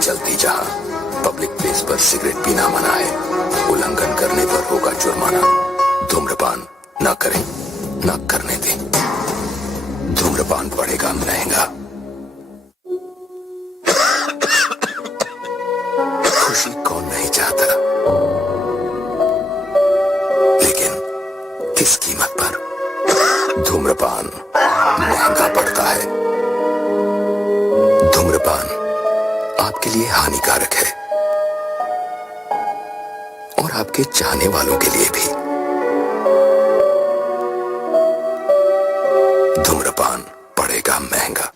चलती जहां public place पर सिगरेट पीना मना है, उल्लंघन करने पर होगा जुर्माना। धूम्रपान न करें, न करने दें, धूम्रपान पड़ेगा महंगा। खुशी कौन नहीं चाहता, लेकिन किस कीमत पर? धूम्रपान महंगा पड़ता है। धूम्रपान आपके लिए हानिकारक है और आपके चाहने वालों के लिए भी। धूम्रपान पड़ेगा महंगा।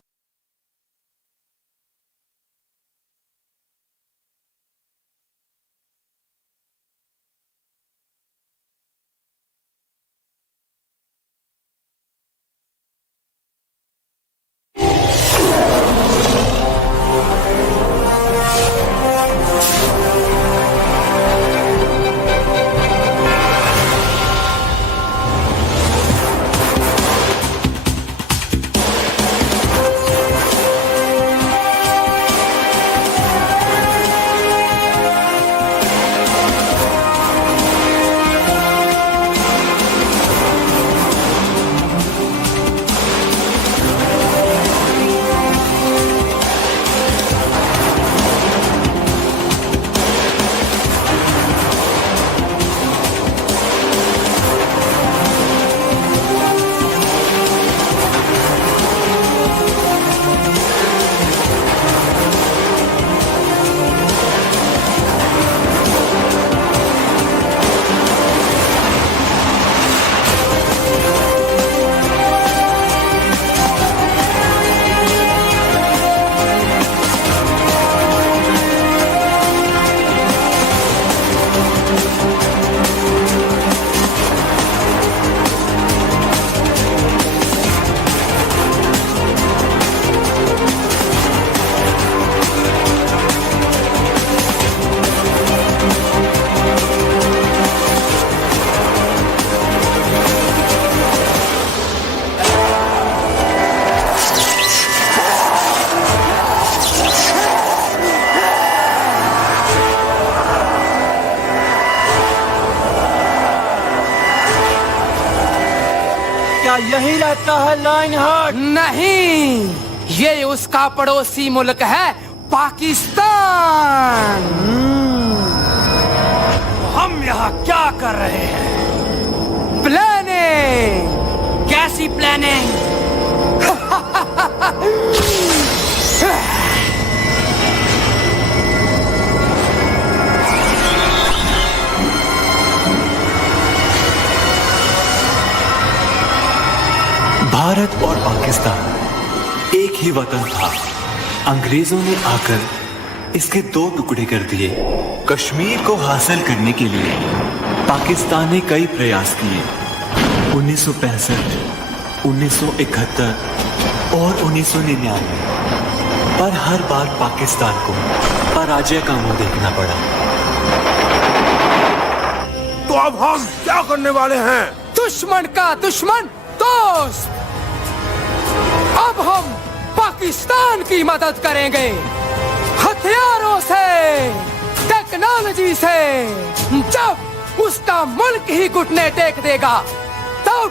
यही रहता है लाइनहार्ट? नहीं, ये उसका पड़ोसी मुल्क है पाकिस्तान। हम यहाँ क्या कर रहे हैं? प्लानिंग। कैसी प्लानिंग? भारत और पाकिस्तान एक ही वतन था। अंग्रेजों ने आकर इसके दो टुकड़े कर दिए। कश्मीर को हासिल करने के लिए पाकिस्तान ने कई प्रयास किए। 1965, 1971 और 1999, पर हर बार पाकिस्तान को पराजय का मुंह देखना पड़ा। तो अब हम क्या करने वाले हैं? दुश्मन का दुश्मन दोस्त। अब हम पाकिस्तान की मदद करेंगे, हथियारों से, टेक्नोलॉजी से। जब उसका मुल्क ही घुटने टेक देगा, तब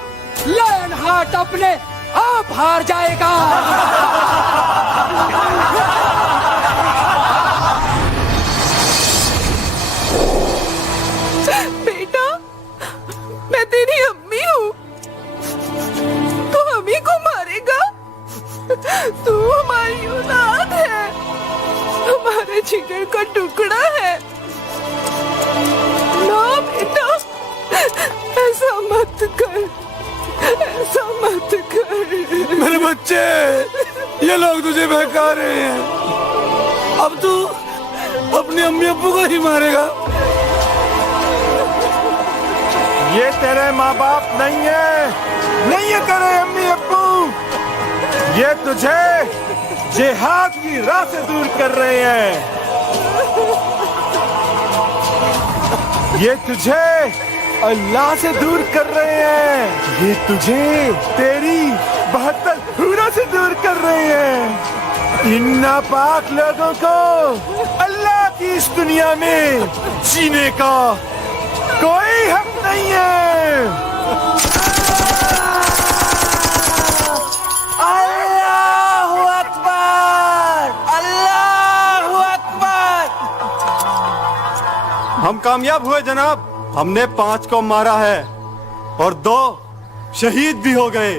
लायनहार्ट अपने आप हार जाएगा। बेटा, मैं तेरी अम्मी हूँ। तू हमी को मारेगा? तू हमारी औलाद है, हमारे जिगर का टुकड़ा है। ना बेटा, ऐसा मत कर, ऐसा मत कर। मेरे बच्चे, ये लोग तुझे बहका रहे हैं। अब तू अपनी अम्मी अब्बू को ही मारेगा। ये तेरे माँ बाप नहीं है, नहीं है तेरे अम्मी अब्बू। ये तुझे जिहाद की राह से दूर कर रहे हैं। ये तुझे अल्लाह से दूर कर रहे हैं। ये तुझे तेरी 72 हुरों से दूर कर रहे हैं। इन नापाक लोगों को अल्लाह की इस दुनिया में जीने का कोई हक नहीं है। अल्लाहू अकबर, अल्लाहू अकबर। हम कामयाब हुए जनाब। हमने 5 को मारा है और 2 शहीद भी हो गए।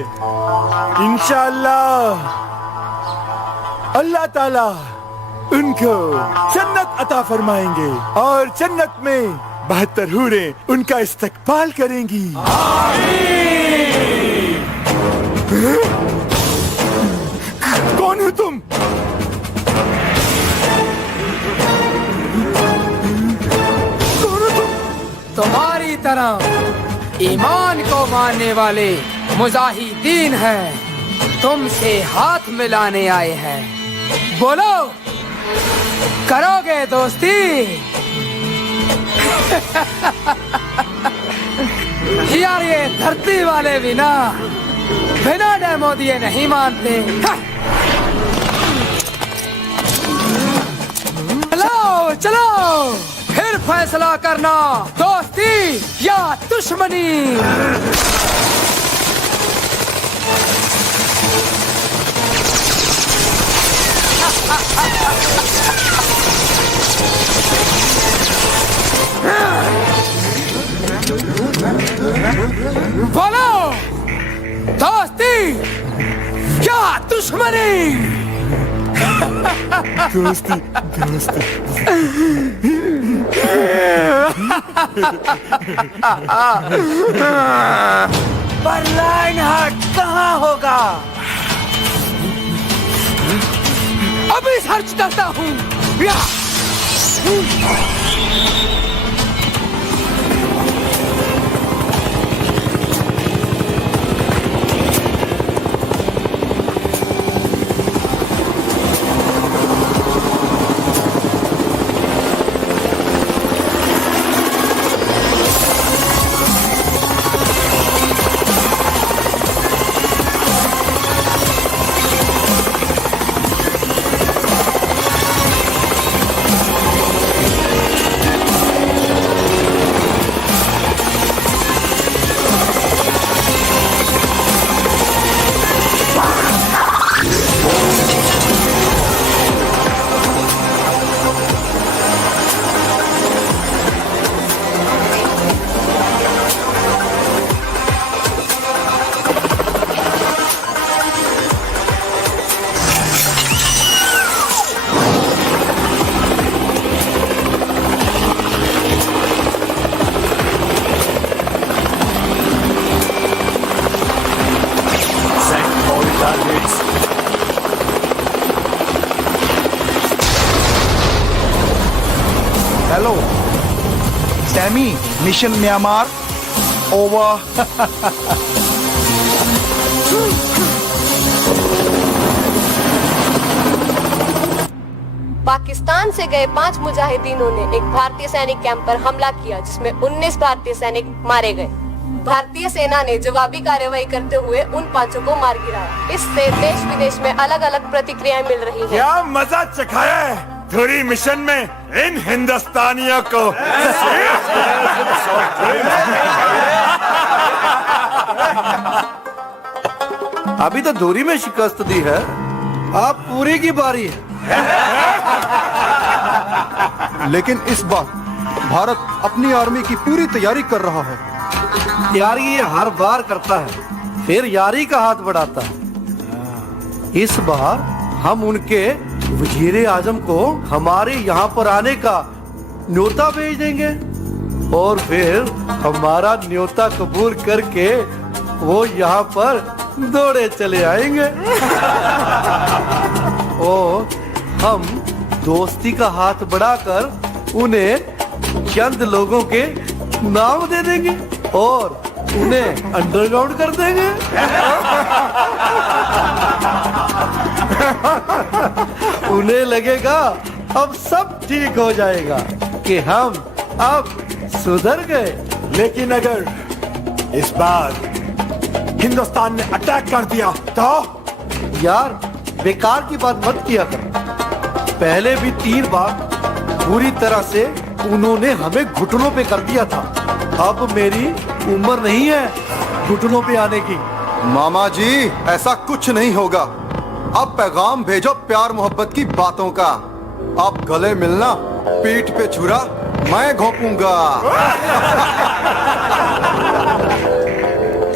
इंशाअल्लाह अल्लाह ताला उनको जन्नत अता फरमाएंगे और जन्नत में 72 हूरें उनका इस्तकबाल करेंगी। कौन हो तुम? कौन हो तुम? तुम्हारी तरह ईमान को मानने वाले मुजाहिदीन हैं, तुमसे हाथ मिलाने आए हैं। बोलो, करोगे दोस्ती? यार ये धरती वाले भी ना बिना डेमो दिए नहीं मानते। चलो चलो, फिर फैसला करना, दोस्ती या दुश्मनी। बोलो, दोस्ती या दुश्मनी? दोस्ती दोस्ती। पर लाइन हार्ट कहाँ होगा? अभी सर्च करता हूँ। Hello Sammy, mission Myanmar over. Pakistan से गए 5 मुजाहिदीनों ने एक भारतीय सैनिक कैंप पर हमला किया, जिसमें 19 भारतीय सैनिक मारे गए। भारतीय सेना ने जवाबी कार्रवाई करते हुए उन 5 को मार गिराया। इससे देश विदेश में अलग अलग प्रतिक्रियाएं मिल रही हैं। क्या मजा चखाया है धुरी मिशन में इन हिंदुस्तानियों को। अभी तो धुरी में शिकस्त दी है, आप पूरी की बारी है। लेकिन इस बार भारत अपनी आर्मी की पूरी तैयारी कर रहा है। यारी ये हर बार करता है, फिर यारी का हाथ बढ़ाता है। इस बार हम उनके वजीर आजम को हमारे यहाँ पर आने का न्योता भेज देंगे और फिर हमारा न्योता कबूल करके वो यहाँ पर दौड़े चले आएंगे और हम दोस्ती का हाथ बढ़ाकर उन्हें चंद लोगों के नाम दे देंगे और उन्हें अंडरग्राउंड कर देंगे। उन्हें लगेगा अब सब ठीक हो जाएगा कि हम अब सुधर गए। लेकिन अगर इस बार हिंदुस्तान ने अटैक कर दिया तो? यार बेकार की बात मत किया कर। पहले भी 3 बार पूरी तरह से उन्होंने हमें घुटनों पे कर दिया था। अब मेरी उम्र नहीं है घुटनों पे आने की। मामा जी ऐसा कुछ नहीं होगा। अब पैगाम भेजो प्यार मोहब्बत की बातों का। अब गले मिलना, पीठ पे छुरा मैं घोंपूंगा।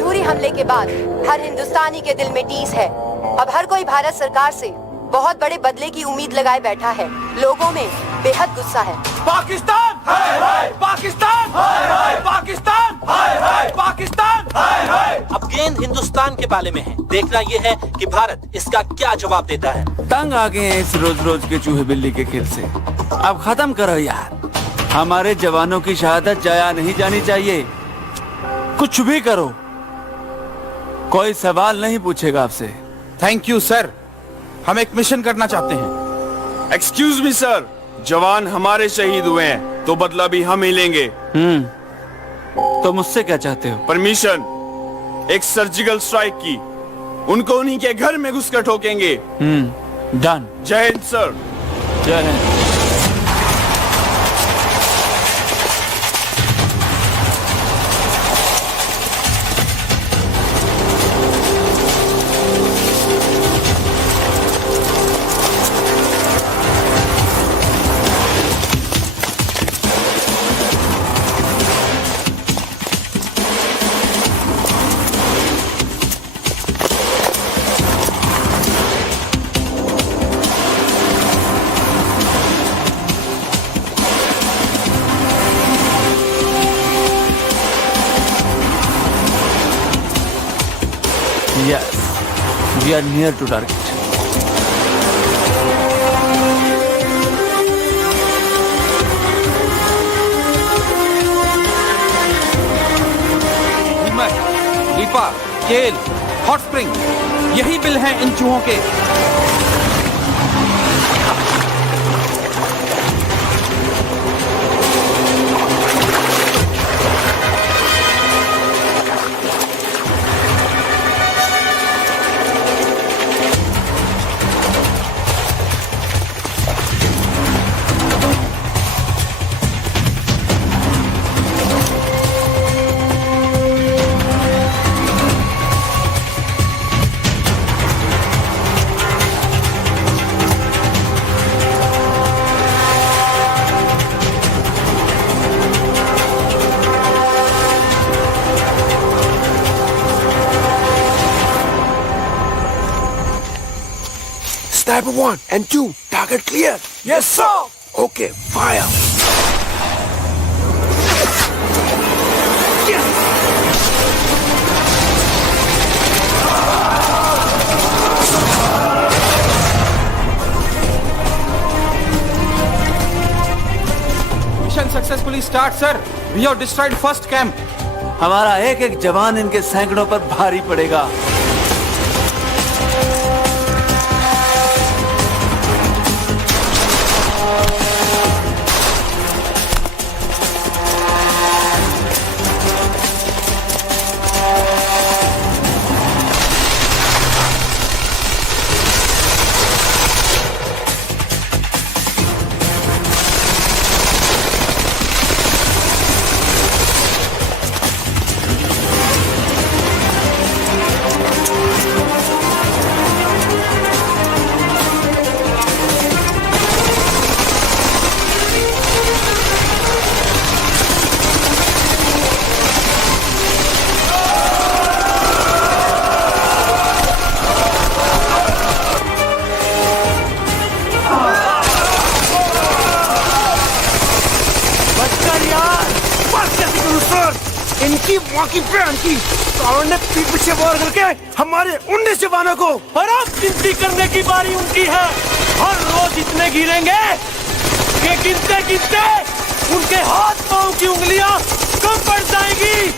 धुरी हमले के बाद हर हिंदुस्तानी के दिल में टीस है। अब हर कोई भारत सरकार से बहुत बड़े बदले की उम्मीद लगाए बैठा है। लोगों में बेहद गुस्सा है। पाकिस्तान हाय हाय, पाकिस्तान हाय हाय, पाकिस्तान हाय हाय, पाकिस्तान हाय हाय। अब गेंद हिंदुस्तान के बाले में है। देखना ये है कि भारत इसका क्या जवाब देता है। तंग आ गए हैं इस रोज रोज के चूहे बिल्ली के खेल से। अब खत्म करो यार। हमारे जवानों की शहादत जाया नहीं जानी चाहिए। कुछ भी करो, कोई सवाल नहीं पूछेगा आपसे। थैंक यू सर, हम एक मिशन करना चाहते हैं। एक्सक्यूज मी सर, जवान हमारे शहीद हुए हैं तो बदला भी हम ही लेंगे। तो मुझसे क्या चाहते हो? परमिशन एक सर्जिकल स्ट्राइक की। उनको उन्हीं के घर में घुसकर ठोकेंगे। डन। जय हिंद सर। जय Hind. Yes, we are near to target. हिम्मत, लीपा, केल, हॉट स्प्रिंग, यही बिल हैं इन चूहों के। Sniper 1 and 2, target clear. Yes sir. Okay, fire. Mission successfully start sir. We have destroyed first camp. हमारा एक एक जवान इनके सैकड़ों पर भारी पड़ेगा। इनकी मौकी पे इनकी सालों ने पीठ पीछे वार करके हमारे 19 जवानों को। और अब गिनती करने की बारी उनकी है। हर रोज इतने गिरेंगे कि गिनते गिनते उनके हाथ पांव की उंगलियां कम पड़ जाएंगी।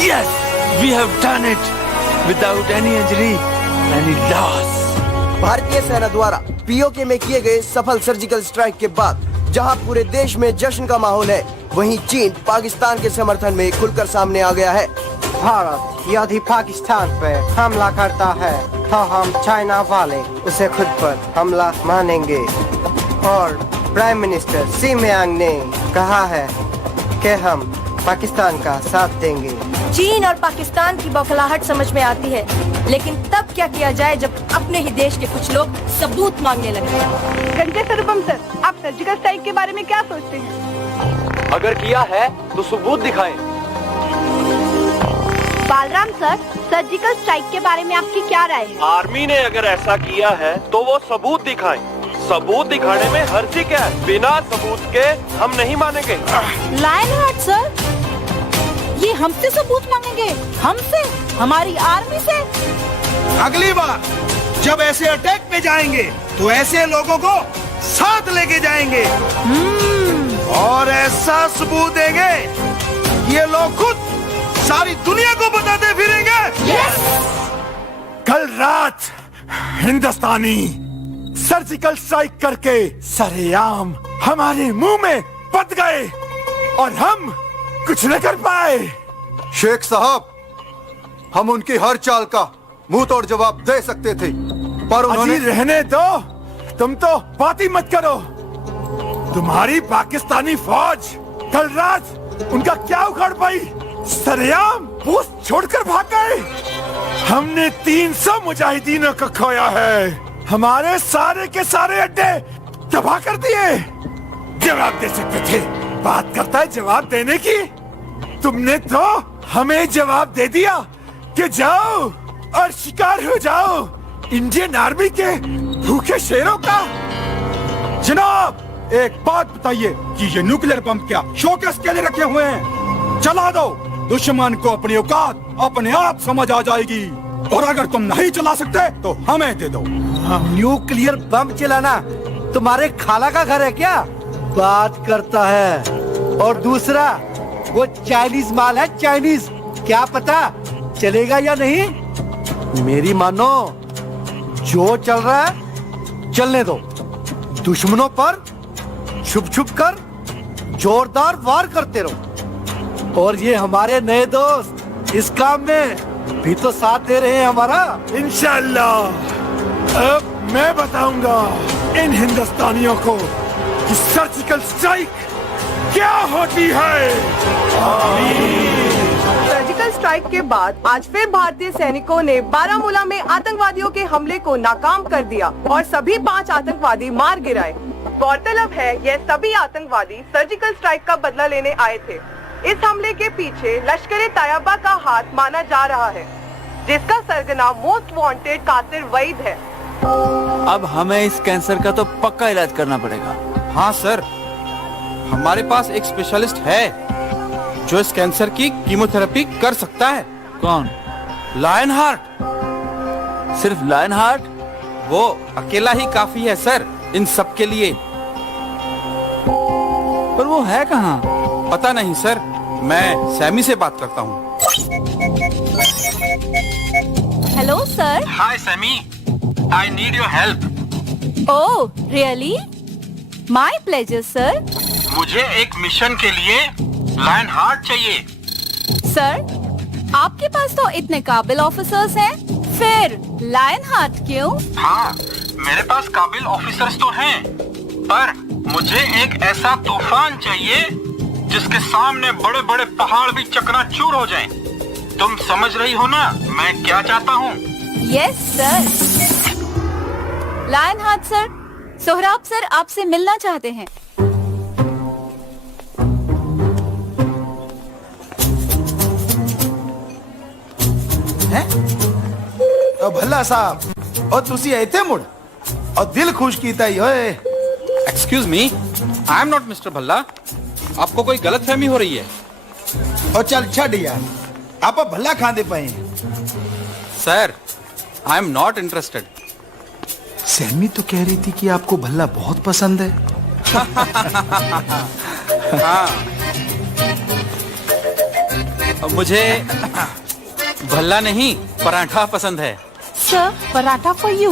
Yes, we have done it without any injury, any loss. भारतीय सेना द्वारा पीओके में किए गए सफल सर्जिकल स्ट्राइक के बाद जहां पूरे देश में जश्न का माहौल है, वहीं चीन पाकिस्तान के समर्थन में खुलकर सामने आ गया है। भारत यदि पाकिस्तान पे हमला करता है तो हम चाइना वाले उसे खुद पर हमला मानेंगे। और प्राइम मिनिस्टर सी मेयांग ने कहा है कि हम पाकिस्तान का साथ देंगे। चीन और पाकिस्तान की बौखलाहट समझ में आती है, लेकिन तब क्या किया जाए जब अपने ही देश के कुछ लोग सबूत मांगने लगे। संजय सर्वम सर, आप सर्जिकल स्ट्राइक के बारे में क्या सोचते हैं? अगर किया है तो सबूत दिखाएं। बालराम सर, सर्जिकल स्ट्राइक के बारे में आपकी क्या राय है? आर्मी ने अगर ऐसा किया है तो वो सबूत दिखाएं। सबूत दिखाने में हर्जी क्या है? बिना सबूत के हम नहीं मानेंगे। लायनहार्ट सर, ये हमसे सबूत मांगेंगे? हमसे? हमारी आर्मी से? अगली बार जब ऐसे अटैक पे जाएंगे तो ऐसे लोगों को साथ लेके जाएंगे और ऐसा सबूत देंगे ये लोग खुद सारी दुनिया को बताते फिरेंगे। कल रात हिंदुस्तानी सर्जिकल स्ट्राइक करके सरेआम हमारे मुंह में पत गए और हम कुछ न कर पाए। शेख साहब, हम उनकी हर चाल का मुंह तोड़ जवाब दे सकते थे, पर उन्होंने रहने दो, तुम तो बात ही मत करो। तुम्हारी पाकिस्तानी फौज कल रात उनका क्या उखाड़ पाई? सरेआम पोस्ट छोड़कर भाग गए। हमने 300 मुजाहिदीनों को खोया है, हमारे सारे के सारे अड्डे तबाह कर दिए। जवाब दे सकते थे, बात करता है जवाब देने की। तुमने तो हमें जवाब दे दिया कि जाओ और शिकार हो जाओ इंडियन आर्मी के भूखे शेरों का। जनाब, एक बात बताइए कि ये न्यूक्लियर बम क्या शोकेस के लिए रखे हुए हैं? चला दो, दुश्मन को अपनी औकात अपने आप समझ आ जाएगी। और अगर तुम नहीं चला सकते तो हमें दे दो। न्यूक्लियर बम चलाना तुम्हारे खाला का घर है क्या? बात करता है। और दूसरा, वो चाइनीज माल है, चाइनीज। क्या पता चलेगा या नहीं? मेरी मानो, जो चल रहा है चलने दो। दुश्मनों पर छुप छुप कर जोरदार वार करते रहो। और ये हमारे नए दोस्त इस काम में भी तो साथ दे रहे हैं हमारा। इंशाल्लाह अब मैं बताऊंगा इन हिंदुस्तानियों को कि सर्जिकल स्ट्राइक क्या होती है। सर्जिकल स्ट्राइक के बाद आज फिर भारतीय सैनिकों ने बारामूला में आतंकवादियों के हमले को नाकाम कर दिया और सभी 5 आतंकवादी मार गिराए। गौरतलब है, यह सभी आतंकवादी सर्जिकल स्ट्राइक का बदला लेने आए थे। इस हमले के पीछे लश्कर तैयबा का हाथ माना जा रहा है, जिसका सरगना मोस्ट वांटेड कासिर वईद है। अब हमें इस कैंसर का तो पक्का इलाज करना पड़ेगा। हाँ सर, हमारे पास एक स्पेशलिस्ट है जो इस कैंसर की कीमोथेरेपी कर सकता है। कौन? लायनहार्ट। सिर्फ लायनहार्ट? वो अकेला ही काफी है सर इन सब के लिए। पर वो है कहाँ? पता नहीं सर, मैं सैमी से बात करता हूँ। Hello sir. Hi Sammy, I need your help. Oh really? My pleasure sir. मुझे एक मिशन के लिए लायनहार्ट चाहिए। सर, आपके पास तो इतने काबिल ऑफिसर्स हैं, फिर लायनहार्ट क्यों? हाँ, मेरे पास काबिल ऑफिसर्स तो हैं, पर मुझे एक ऐसा तूफान चाहिए जिसके सामने बड़े बड़े पहाड़ भी चकनाचूर हो जाएं। तुम समझ रही हो ना मैं क्या चाहता हूँ? Yes sir. Lionheart sir, Sohrab sir आपसे मिलना चाहते हैं। भला साहब, और तुसी ऐते मुड़ और दिल खुश कीता ही होए। Excuse me, I am not mister Bhalla. आपको कोई गलतफहमी हो रही है। और चल छड़ यार, आप भला खांदे पाए। Sir, I am not interested. Sammy तो कह रही थी कि आपको भल्ला बहुत पसंद है। हाँ। मुझे भल्ला नहीं पराठा पसंद है। Sir, paratha for you,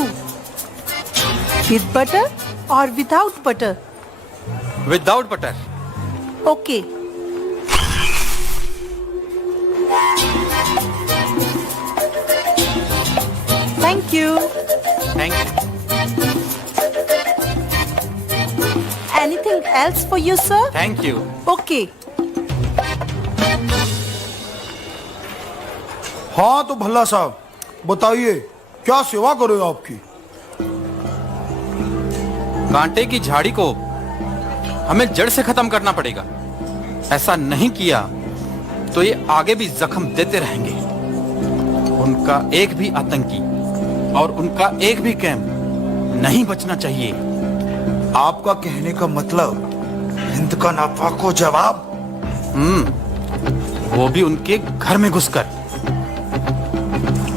with butter और without butter? Without butter. Okay. Thank you. Thank you. Anything else for you sir? Thank you. Okay. हाँ तो भल्ला साहब बताइए क्या सेवा करें आपकी? कांटे की झाड़ी को हमें जड़ से खत्म करना पड़ेगा। ऐसा नहीं किया तो ये आगे भी जख्म देते रहेंगे। उनका एक भी आतंकी और उनका एक भी कैंप नहीं बचना चाहिए। आपका कहने का मतलब हिंद का नापाको जवाब? वो भी उनके घर में घुसकर।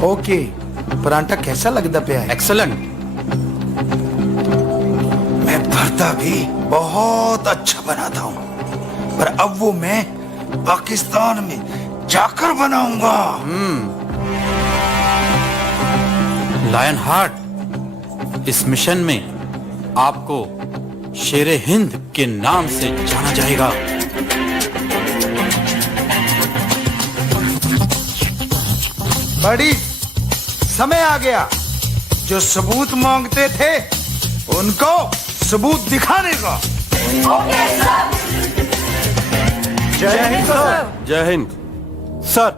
ओके, परांठा कैसा लगता पे है? एक्सलेंट। मैं भरता भी बहुत अच्छा बनाता हूँ, पर अब वो मैं पाकिस्तान में जाकर बनाऊंगा। लायन हार्ट, इस मिशन में आपको शेरे हिंद के नाम से जाना जाएगा। बड़ी समय आ गया, जो सबूत मांगते थे उनको सबूत दिखाने का। जय हिंद सर। जय हिंद सर,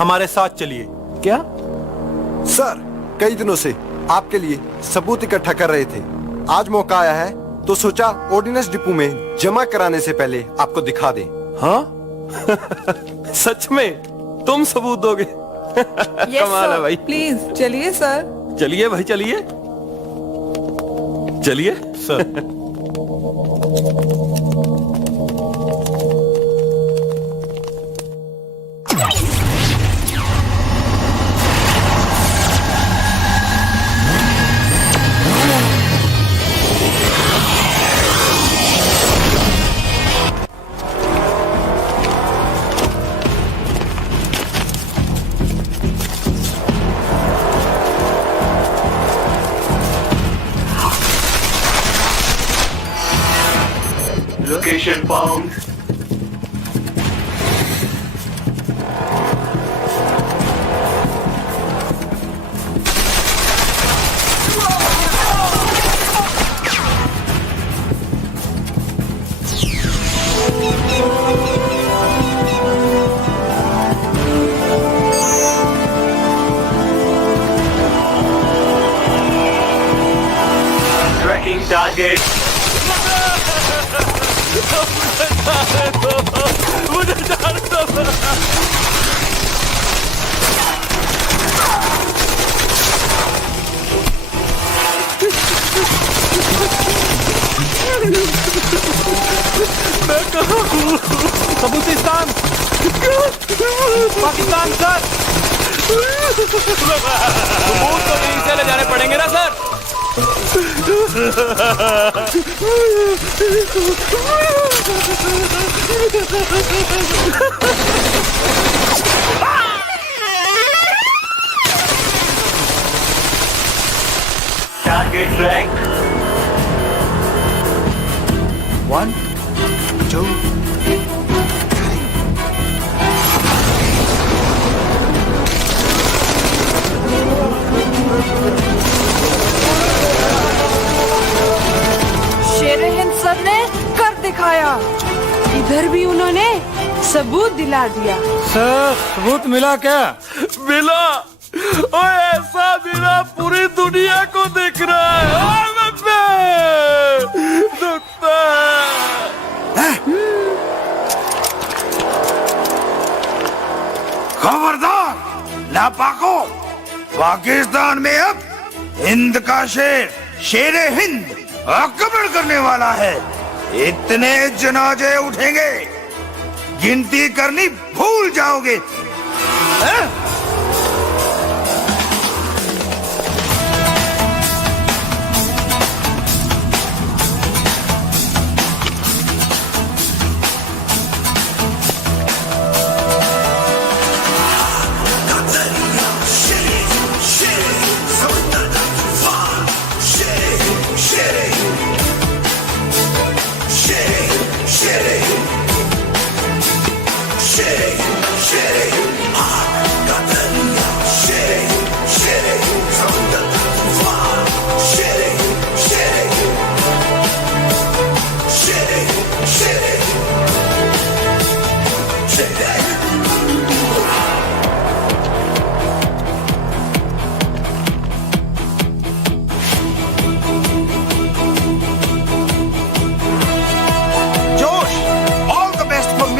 हमारे साथ चलिए। क्या सर, कई दिनों से आपके लिए सबूत इकट्ठा कर रहे थे। आज मौका आया है तो सोचा ऑर्डिनेंस डिपो में जमा कराने से पहले आपको दिखा दें। हाँ सच में तुम सबूत दोगे? कमाल है भाई। प्लीज चलिए सर। चलिए भाई, चलिए चलिए sir. Location found. Tracking target. मुझे जाने दो। मैं कहाँ हूँ? सबूतिस्तान, पाकिस्तान सर। सबूत तो यहीं से ले जाने पड़ेंगे ना सर। Target track. 1, 2, 3. शेरे हिंद सर ने कर दिखाया। इधर भी उन्होंने सबूत दिला दिया। सर, सबूत मिला क्या? मिला। ओए ऐसा मिला पूरी दुनिया को दिख रहा है। दुखता है। खबरदार नापाको, पाकिस्तान में अब हिंद का शेर, शेरे हिंद आक्रमण करने वाला है। इतने जनाजे उठेंगे, गिनती करनी भूल जाओगे।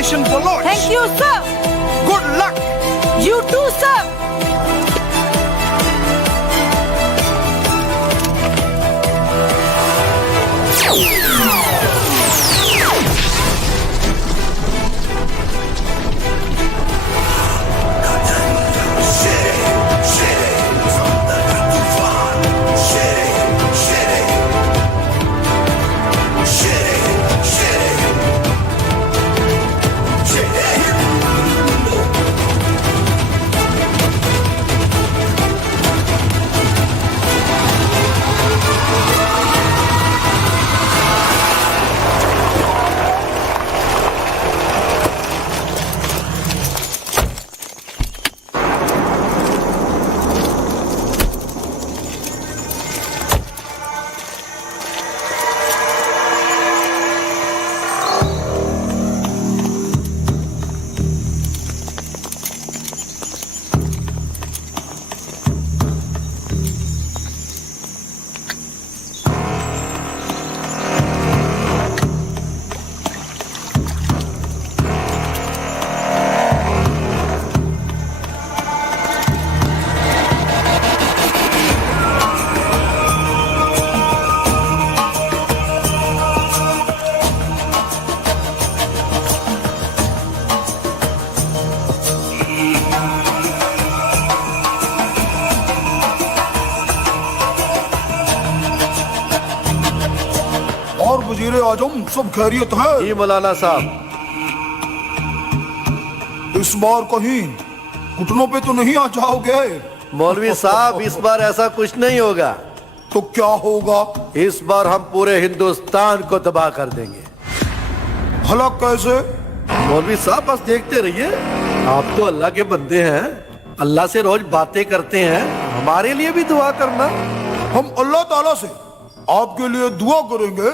Operation Baloch. Thank you sir. Good luck. You too sir. और वजीरे आजम सब खैरियत है? जी मौलाना साहब। इस बार कहीं घुटनों पे तो नहीं आ जाओगे? मौलवी साहब इस बार ऐसा कुछ नहीं होगा। तो क्या होगा? इस बार हम पूरे हिंदुस्तान को तबाह कर देंगे। भला कैसे? मौलवी साहब बस देखते रहिए। आप तो अल्लाह के बंदे हैं, अल्लाह से रोज बातें करते हैं, हमारे लिए भी दुआ करना। हम अल्लाह ताला से आपके लिए दुआ करेंगे,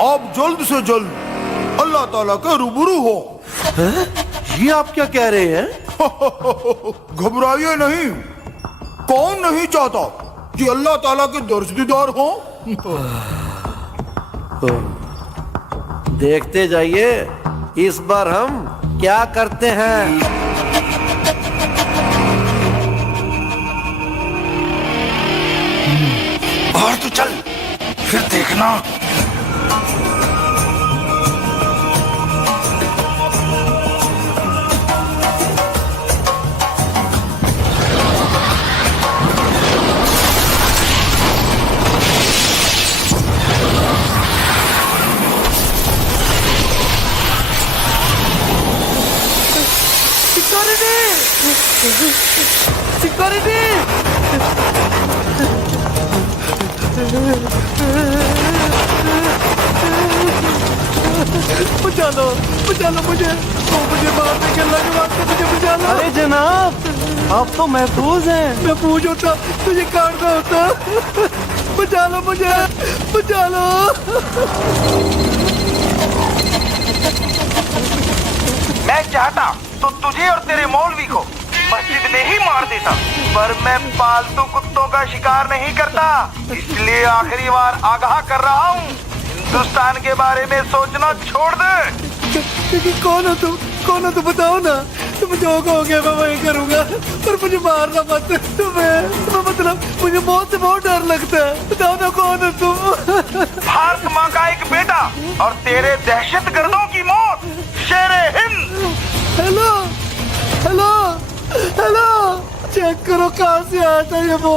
आप जल्द से जल्द अल्लाह ताला के रूबरू हो। ये आप क्या कह रहे हैं? घबराइए नहीं। कौन नहीं चाहता कि अल्लाह ताला के दर्शदीदार हो? देखते जाइए इस बार हम क्या करते हैं। बाहर तो चल, फिर देखना। सिक्योरिटी! बचा लो मुझे, तो मुझे मारने के अल्लाह के वास्ते मुझे बचा लो। अरे जनाब, आप तो महफूज हैं। महफूज होता तुझे काटना होता। बचा लो मुझे, बचा लो। मैं चाहता तो तुझे और तेरे मौलवी को मस्जिद में ही मार देता, पर मैं पालतू कुत्तों का शिकार नहीं करता। इसलिए आखिरी बार आगाह कर रहा हूँ, हिंदुस्तान के बारे में सोचना छोड़ दे। कौन हो तुम बताओ ना। तुम जो कहोगे मैं वही करूँगा, पर मुझे मारना मत। तुम्हें मतलब मुझे मौत से बहुत डर लगता है। बताओ ना कौन हो तुम। भारत माँ का एक बेटा और तेरे दहशतगर्दों की मौत, शेरे Hind. Hello hello hello, check करो कहाँ से आया था ये वो।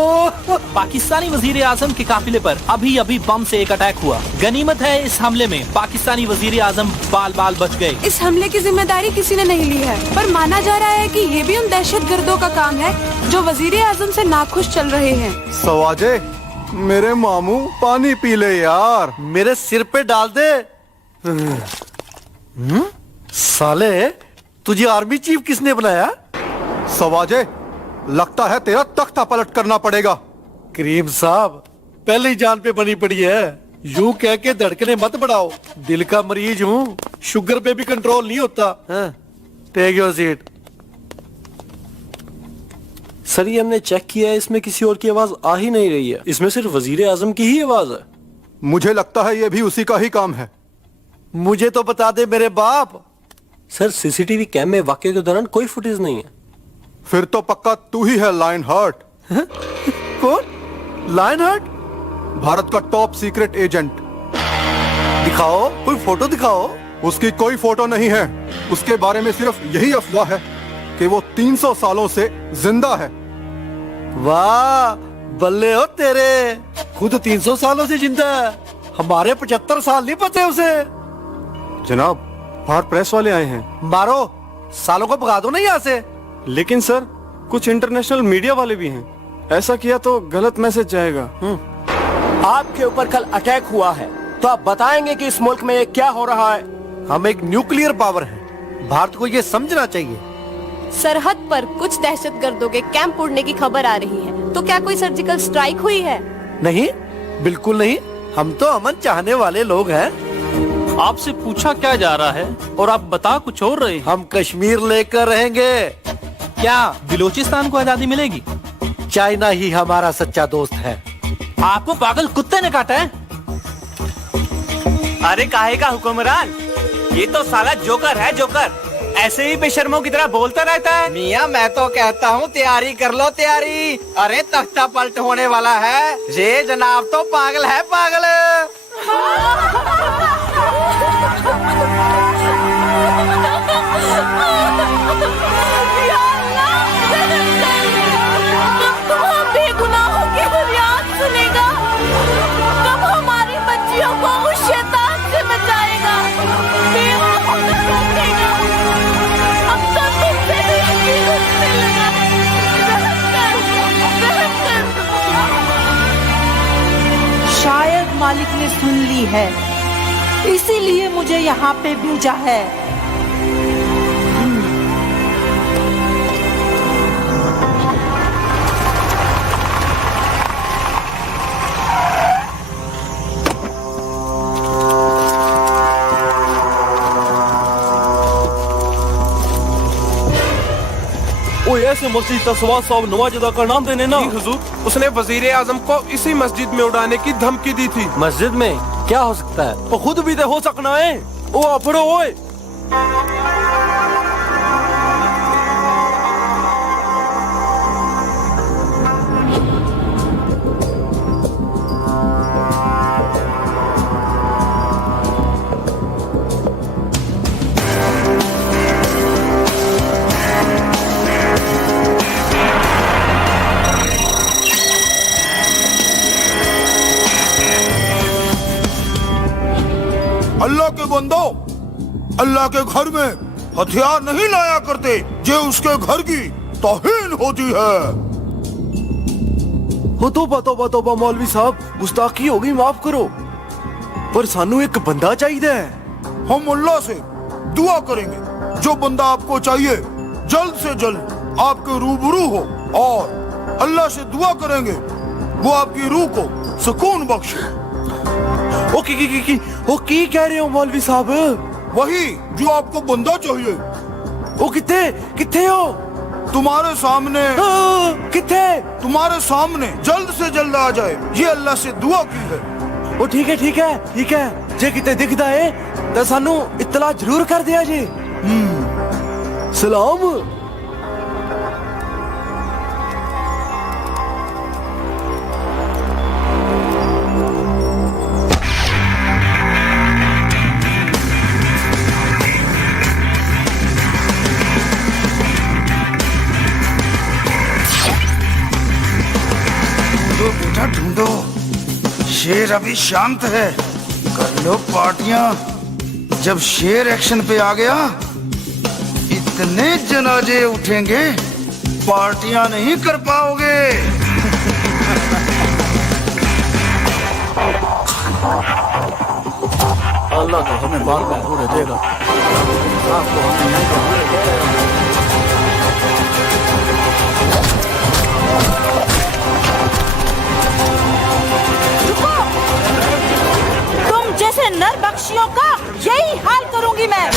पाकिस्तानी वजीर आजम के काफिले पर अभी बम से एक अटैक हुआ। गनीमत है इस हमले में पाकिस्तानी वजीर आजम बाल बाल बच गए। इस हमले की जिम्मेदारी किसी ने नहीं ली है, पर माना जा रहा है कि ये भी उन दहशतगर्दों का काम है जो वजीर आजम से नाखुश चल रहे हैं। सवाजे, मेरे मामू पानी पी ले यार। मेरे सिर पे डाल दे। साले, तुझे आर्मी चीफ किसने बनाया? सवाजे, लगता है तेरा तख्ता पलट करना पड़ेगा। करीम साहब, पहले ही जान पे बनी पड़ी है। यूं कह के धड़कने मत बढ़ाओ, दिल का मरीज हूँ, शुगर पे भी कंट्रोल नहीं होता। Take your seat. सर, ये हमने चेक किया है, इसमें किसी और की आवाज आ ही नहीं रही है। इसमें सिर्फ वजीर आजम की ही आवाज है। मुझे लगता है ये भी उसी का ही काम है। मुझे तो बता दे मेरे बाप, सर सीसीटीवी कैम में वाकये के दौरान कोई फुटेज नहीं है। फिर तो पक्का तू ही है लायन हार्ट। कौन? Lion heart? भारत का टॉप सीक्रेट एजेंट। दिखाओ, कोई फोटो दिखाओ। उसकी कोई फोटो नहीं है। उसके बारे में सिर्फ यही अफवाह है कि वो 300 सालों से जिंदा है। वाह, बल्ले हो तेरे, खुद 300 सालों से जिंदा है। हमारे 75 साल नहीं पते उसे। जनाब, बाहर प्रेस वाले आए हैं। मारो, सालों को भगा दो ना यहाँ से। लेकिन सर, कुछ इंटरनेशनल मीडिया वाले भी हैं। ऐसा किया तो गलत मैसेज जाएगा। आपके ऊपर कल अटैक हुआ है, तो आप बताएंगे कि इस मुल्क में क्या हो रहा है? हम एक न्यूक्लियर पावर है, भारत को ये समझना चाहिए। सरहद पर कुछ दहशतगर्दों के कैंप उड़ने की खबर आ रही है, तो क्या कोई सर्जिकल स्ट्राइक हुई है? नहीं, बिल्कुल नहीं। हम तो अमन चाहने वाले लोग हैं। आपसे पूछा क्या जा रहा है और आप बता कुछ और रहे हैं। हम कश्मीर लेकर रहेंगे। क्या बलूचिस्तान को आजादी मिलेगी? चाइना ही हमारा सच्चा दोस्त है। आपको पागल कुत्ते ने काटा है? अरे काहे का हुक्मरान, ये तो साला जोकर है, जोकर। ऐसे ही बेशर्मों की तरह बोलता रहता है। मियाँ, मैं तो कहता हूँ तैयारी कर लो, तैयारी। अरे तख्ता पलट होने वाला है। ये जनाब तो पागल है, पागल। बेगुनाहों की फरियाद सुनेगा? कब हमारी बच्चियों को उस शैतान से बचाएगा? बेवकूफ को रोकेगा? अब तो तुमसे भी यकीन उठने लगा है। शायद मालिक ने सुन ली है, इसीलिए मुझे यहाँ पे भेजा है। ऐसे मस्जिद का सवाल साहब नवाज अदा का नाम देने ना। हुजूर, उसने वजीर आजम को इसी मस्जिद में उड़ाने की धमकी दी थी। मस्जिद में क्या हो सकता है? वो खुद भी तो हो सकना है। ओ अपड़ो ओए। अल्लाह के बंदो, अल्लाह के घर में हथियार नहीं लाया करते, जो उसके घर की तौहीन होती है। हो तौबा मौलवी साहब, गुस्ताखी होगी, माफ करो, पर सानू एक बंदा चाहिए। हम अल्लाह से दुआ करेंगे, जो बंदा आपको चाहिए जल्द से जल्द आपके रूबरू हो, और अल्लाह से दुआ करेंगे वो आपकी रूह को सुकून बख्शे। ओ की कह रहे हो मौलवी साहब? वही जो आपको बंदा चाहिए। ओ किथे हो? तुम्हारे सामने। किथे? तुम्हारे सामने, जल्द से जल्द आ जाए, ये अल्लाह से दुआ की है। ओ ठीक है। जे किते दिखदा है तो सानू इत्तला जरूर कर दिया जी। सलाम। ढूंढो, शेर अभी शांत है। कर लो पार्टियां। जब शेर एक्शन पे आ गया, इतने जनाजे उठेंगे, पार्टियां नहीं कर पाओगे। अल्लाह तो हमें बार बार पूरे देगा। आपको हमें नहीं करना। तुम जैसे नर बख्शियों का यही हाल करूंगी मैं।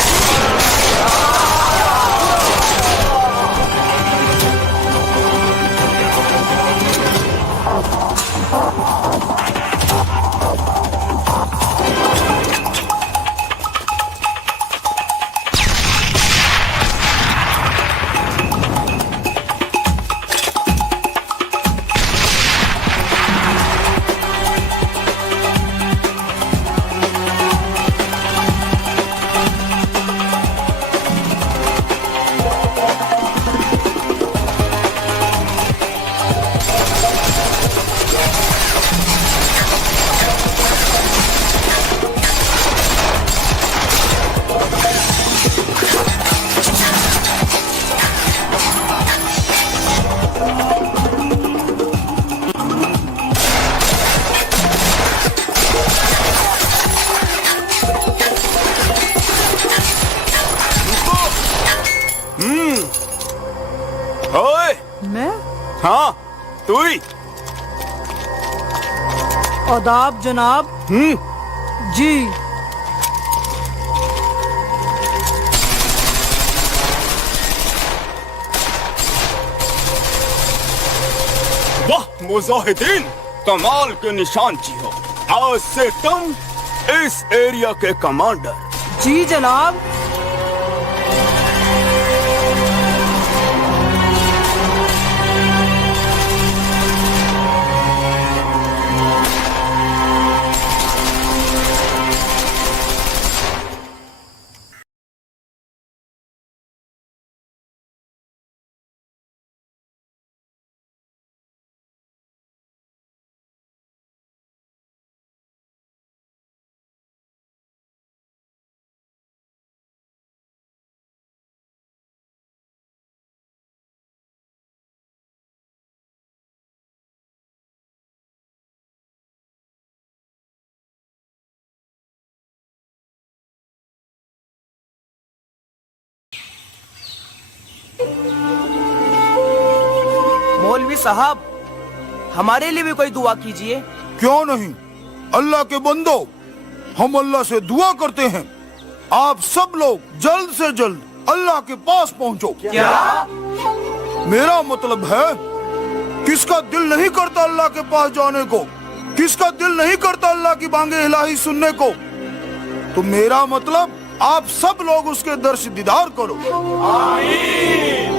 ओए मैं हाँ तू ही। आदाब जनाब। जी वाह मुजाहिदीन, कमाल के निशान जी हो। आज से तुम इस एरिया के कमांडर। जी जनाब। मौलवी साहब, हमारे लिए भी कोई दुआ कीजिए। क्यों नहीं, अल्लाह के बंदो, हम अल्लाह से दुआ करते हैं आप सब लोग जल्द से जल्द अल्लाह के पास पहुंचो। क्या? मेरा मतलब है, किसका दिल नहीं करता अल्लाह के पास जाने को, किसका दिल नहीं करता अल्लाह की बांगे इलाही सुनने को। तो मेरा मतलब आप सब लोग उसके दर्श दीदार करो। आमीन।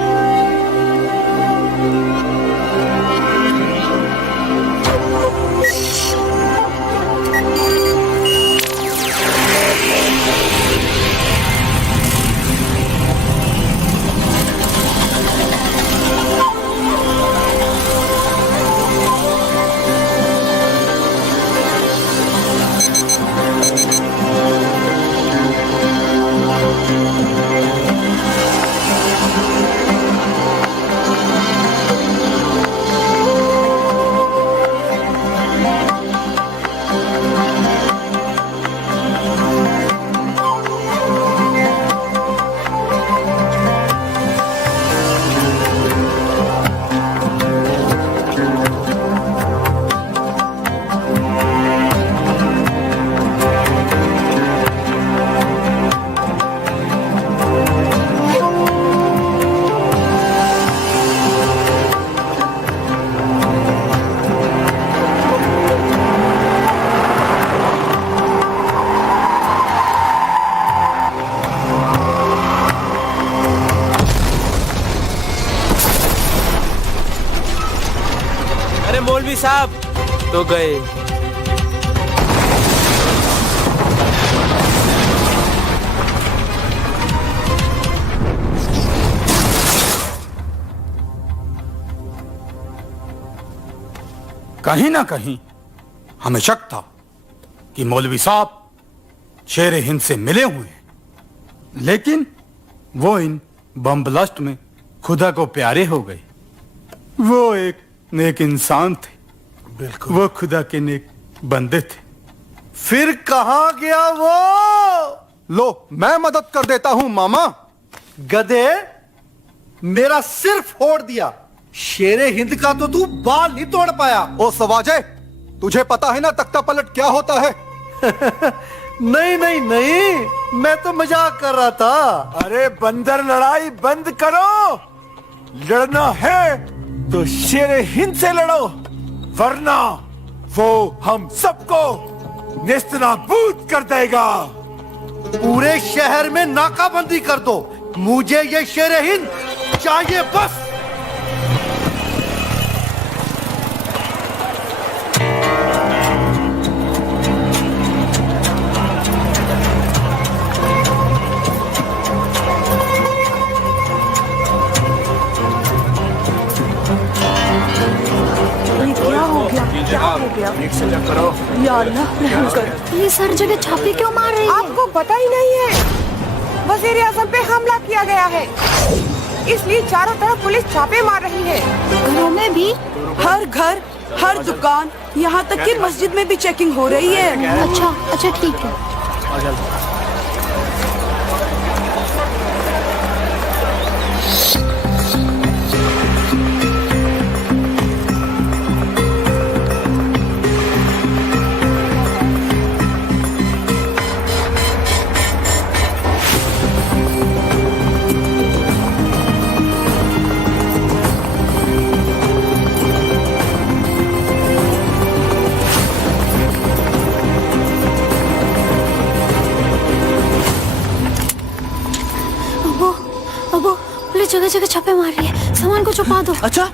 मौलवी साहब तो गए। कहीं ना कहीं हमें शक था कि मौलवी साहब शेर हिंद से मिले हुए हैं, लेकिन वो इन बम ब्लास्ट में खुदा को प्यारे हो गए। वो एक नेक इंसान थे, बिल्कुल वो खुदा के नेक बंदे थे। फिर कहाँ गया वो? लो मैं मदद कर देता हूं मामा। गधे, मेरा सिर फोड़ दिया, शेरे हिंद का तो तू बाल नहीं तोड़ पाया। ओ सवाजे, तुझे पता है ना तख्ता पलट क्या होता है? नहीं नहीं नहीं, मैं तो मजाक कर रहा था। अरे बंदर, लड़ाई बंद करो। लड़ना है तो शेर हिंद से लड़ो, वरना वो हम सबको नेस्तनाबूद कर देगा। पूरे शहर में नाकाबंदी कर दो, मुझे ये शेर हिंद चाहिए बस। या अल्लाह रहम कर। ये सर जगह छापे क्यों मार रही है? आपको पता ही नहीं है, वजीर आजम पे हमला किया गया है, इसलिए चारों तरफ पुलिस छापे मार रही है। घरों में भी? हर घर, हर दुकान, यहाँ तक कि मस्जिद में भी चेकिंग हो रही है। अच्छा अच्छा ठीक है। पुलिस जगह जगह छापे मार रही है, सामान को छुपा दो। अच्छा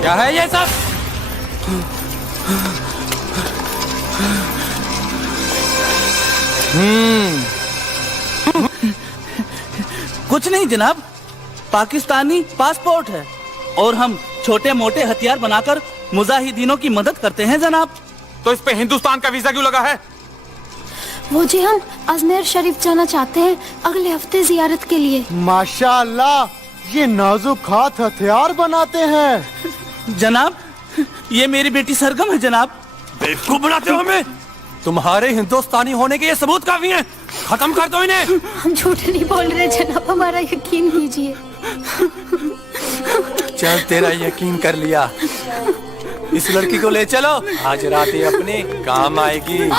क्या है ये सब? कुछ नहीं जनाब, पाकिस्तानी पासपोर्ट है और हम छोटे मोटे हथियार बनाकर मुजाहिदीनों की मदद करते हैं जनाब। तो इस पे हिंदुस्तान का वीजा क्यों लगा है? वो जी हम अजमेर शरीफ जाना चाहते हैं अगले हफ्ते जियारत के लिए। माशाअल्लाह, ये नाजुक हाथ हथियार बनाते हैं। जनाब ये मेरी बेटी सरगम है जनाब। बेवकूफ बनाते हो हमें? तुम्हारे हिंदुस्तानी होने के ये सबूत काफी हैं। खत्म कर दो इन्हें। हम झूठ नहीं बोल रहे जनाब, हमारा यकीन कीजिए। चल तेरा यकीन कर लिया, इस लड़की को ले चलो, आज रात ही अपने काम आएगी।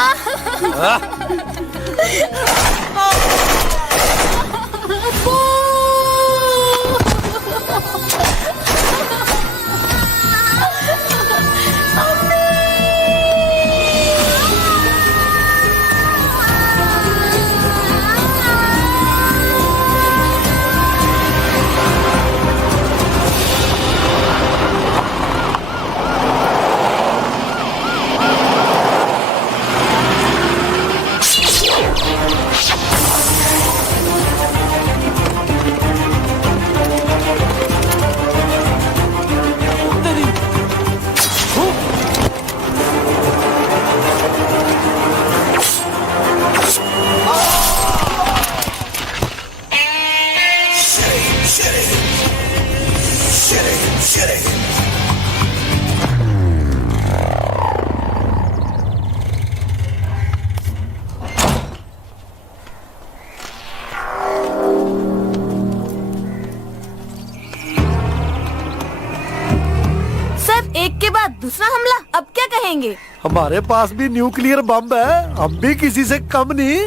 एक के बाद दूसरा हमला, अब क्या कहेंगे? हमारे पास भी न्यूक्लियर बम है, हम भी किसी से कम नहीं।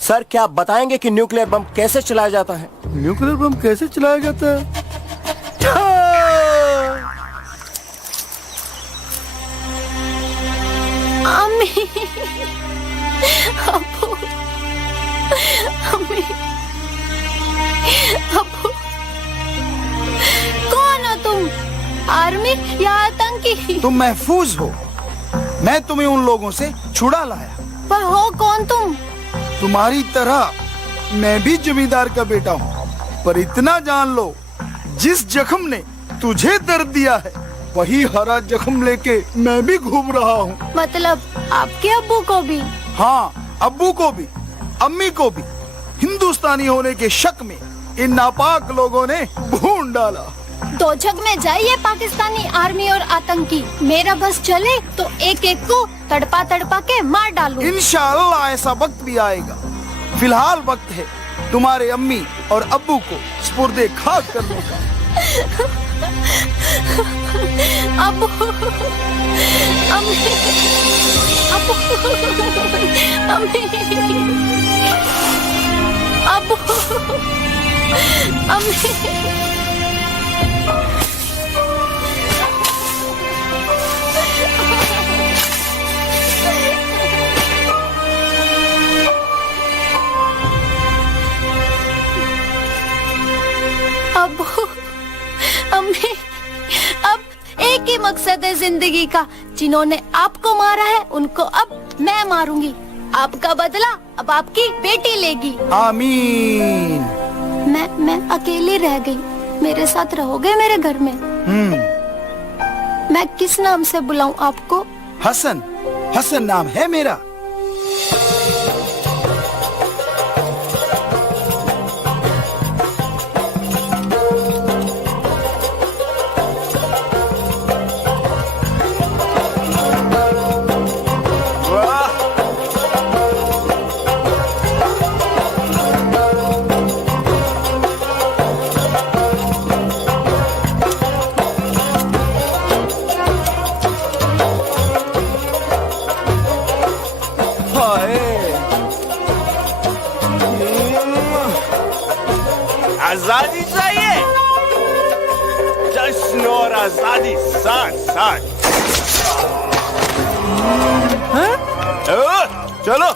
सर क्या आप बताएंगे कि न्यूक्लियर बम कैसे चलाया जाता है? न्यूक्लियर बम कैसे चलाया जाता है? अम्मी, अब्बू, अम्मी, अब्बू, कौन हो तुम? आर्मी या आतंकी? तुम महफूज हो, मैं तुम्हें उन लोगों से छुड़ा लाया। पर हो कौन तुम? तुम्हारी तरह मैं भी जमींदार का बेटा हूँ, पर इतना जान लो, जिस जख्म ने तुझे दर्द दिया है वही हरा जख्म लेके मैं भी घूम रहा हूँ। मतलब आपके अब्बू को भी? हाँ, अब्बू को भी, अम्मी को भी हिंदुस्तानी होने के शक में इन नापाक लोगों ने भून डाला। दो जग में जाइए पाकिस्तानी आर्मी और आतंकी, मेरा बस चले तो एक एक को तड़पा तड़पा के मार डालूं। इंशाअल्लाह ऐसा वक्त भी आएगा। फिलहाल वक्त है तुम्हारे अम्मी और अब्बू को स्पुर्दे खाक करने का। अब्बू, अम्मी, अब्बू, अम्मी, अब्बू, अम्मी। अब्बू, अम्मी, अब एक ही मकसद है जिंदगी का, जिन्होंने आपको मारा है उनको अब मैं मारूंगी। आपका बदला अब आपकी बेटी लेगी। आमीन। मैं अकेली रह गई, मेरे साथ रहोगे मेरे घर में? मैं किस नाम से बुलाऊं आपको? हसन, हसन नाम है मेरा। आजादी चाहिए, जश्न और आजादी साथ साथ। चलो।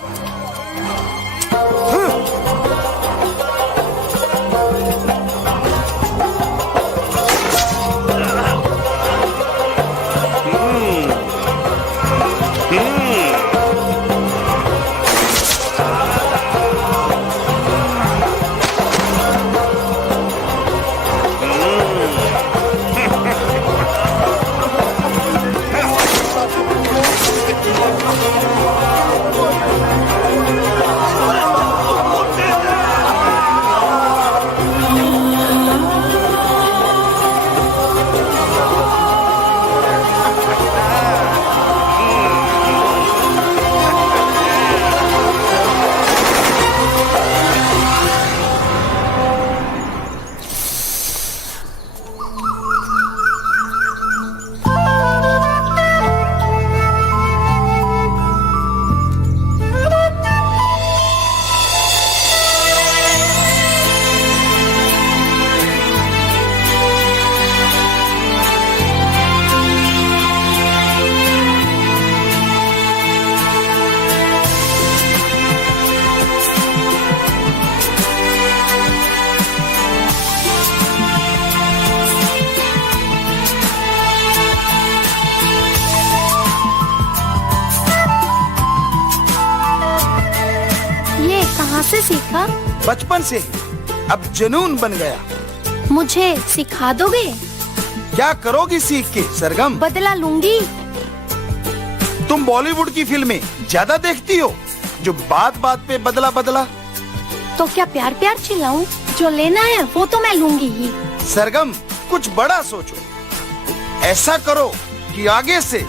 से सीखा? बचपन से, अब जुनून बन गया। मुझे सिखा दोगे? क्या करोगी सीख के सरगम? बदला लूंगी। तुम बॉलीवुड की फिल्में ज्यादा देखती हो, जो बात बात पे बदला बदला। तो क्या प्यार प्यार चिल्लाऊं? जो लेना है वो तो मैं लूंगी ही। सरगम, कुछ बड़ा सोचो। ऐसा करो कि आगे से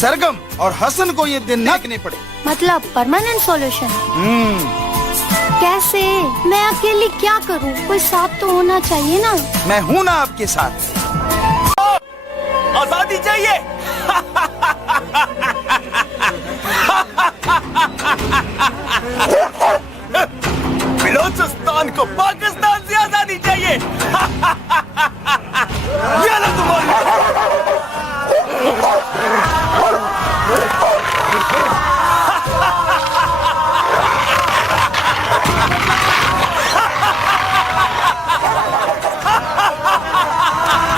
सरगम और हसन को ये दिन देखने पड़े। मतलब परमानेंट सॉल्यूशन? कैसे? मैं अकेली क्या करूं? कोई साथ तो होना चाहिए ना। मैं हूं ना आपके साथ। आजादी चाहिए। बलूचिस्तान को पाकिस्तान से आजादी चाहिए। ये लो तुम्हारी।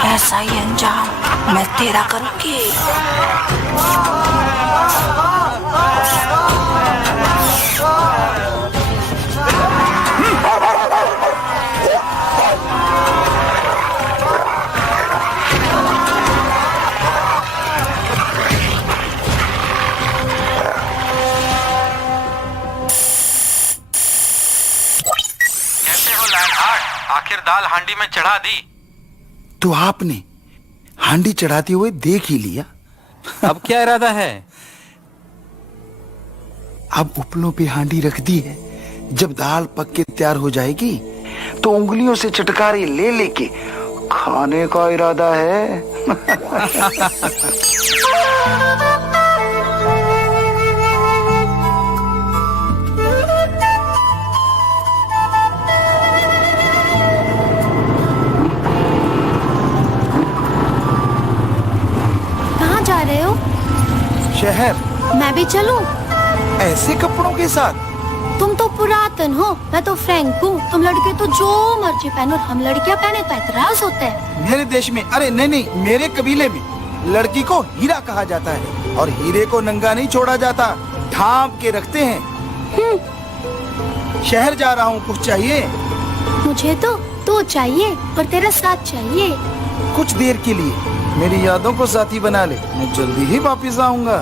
ऐसा ही अंजाम मैं तेरा करूंगी। कैसे हो लैंडहार्ट? आखिर दाल हांडी में चढ़ा दी। तो आपने हांडी चढ़ाते हुए देख ही लिया। अब क्या इरादा है? अब उपलों पे हांडी रख दी है। जब दाल पक के तैयार हो जाएगी तो उंगलियों से चटकारे ले लेके खाने का इरादा है। जा रहे हो? शहर। मैं भी चलूं? ऐसे कपड़ों के साथ? तुम तो पुरातन हो, मैं तो फ्रैंक हूँ। तुम लड़के तो जो मर्जी पहनो, हम लड़कियाँ पहने तो ऐतराज होता है। मेरे देश में, अरे नहीं, मेरे कबीले में लड़की को हीरा कहा जाता है और हीरे को नंगा नहीं छोड़ा जाता, ढांप के रखते हैं। शहर जा रहा हूँ, कुछ चाहिए? मुझे तो चाहिए, पर तेरा साथ चाहिए। कुछ देर के लिए मेरी यादों को साथी बना ले, मैं जल्दी ही वापिस आऊंगा।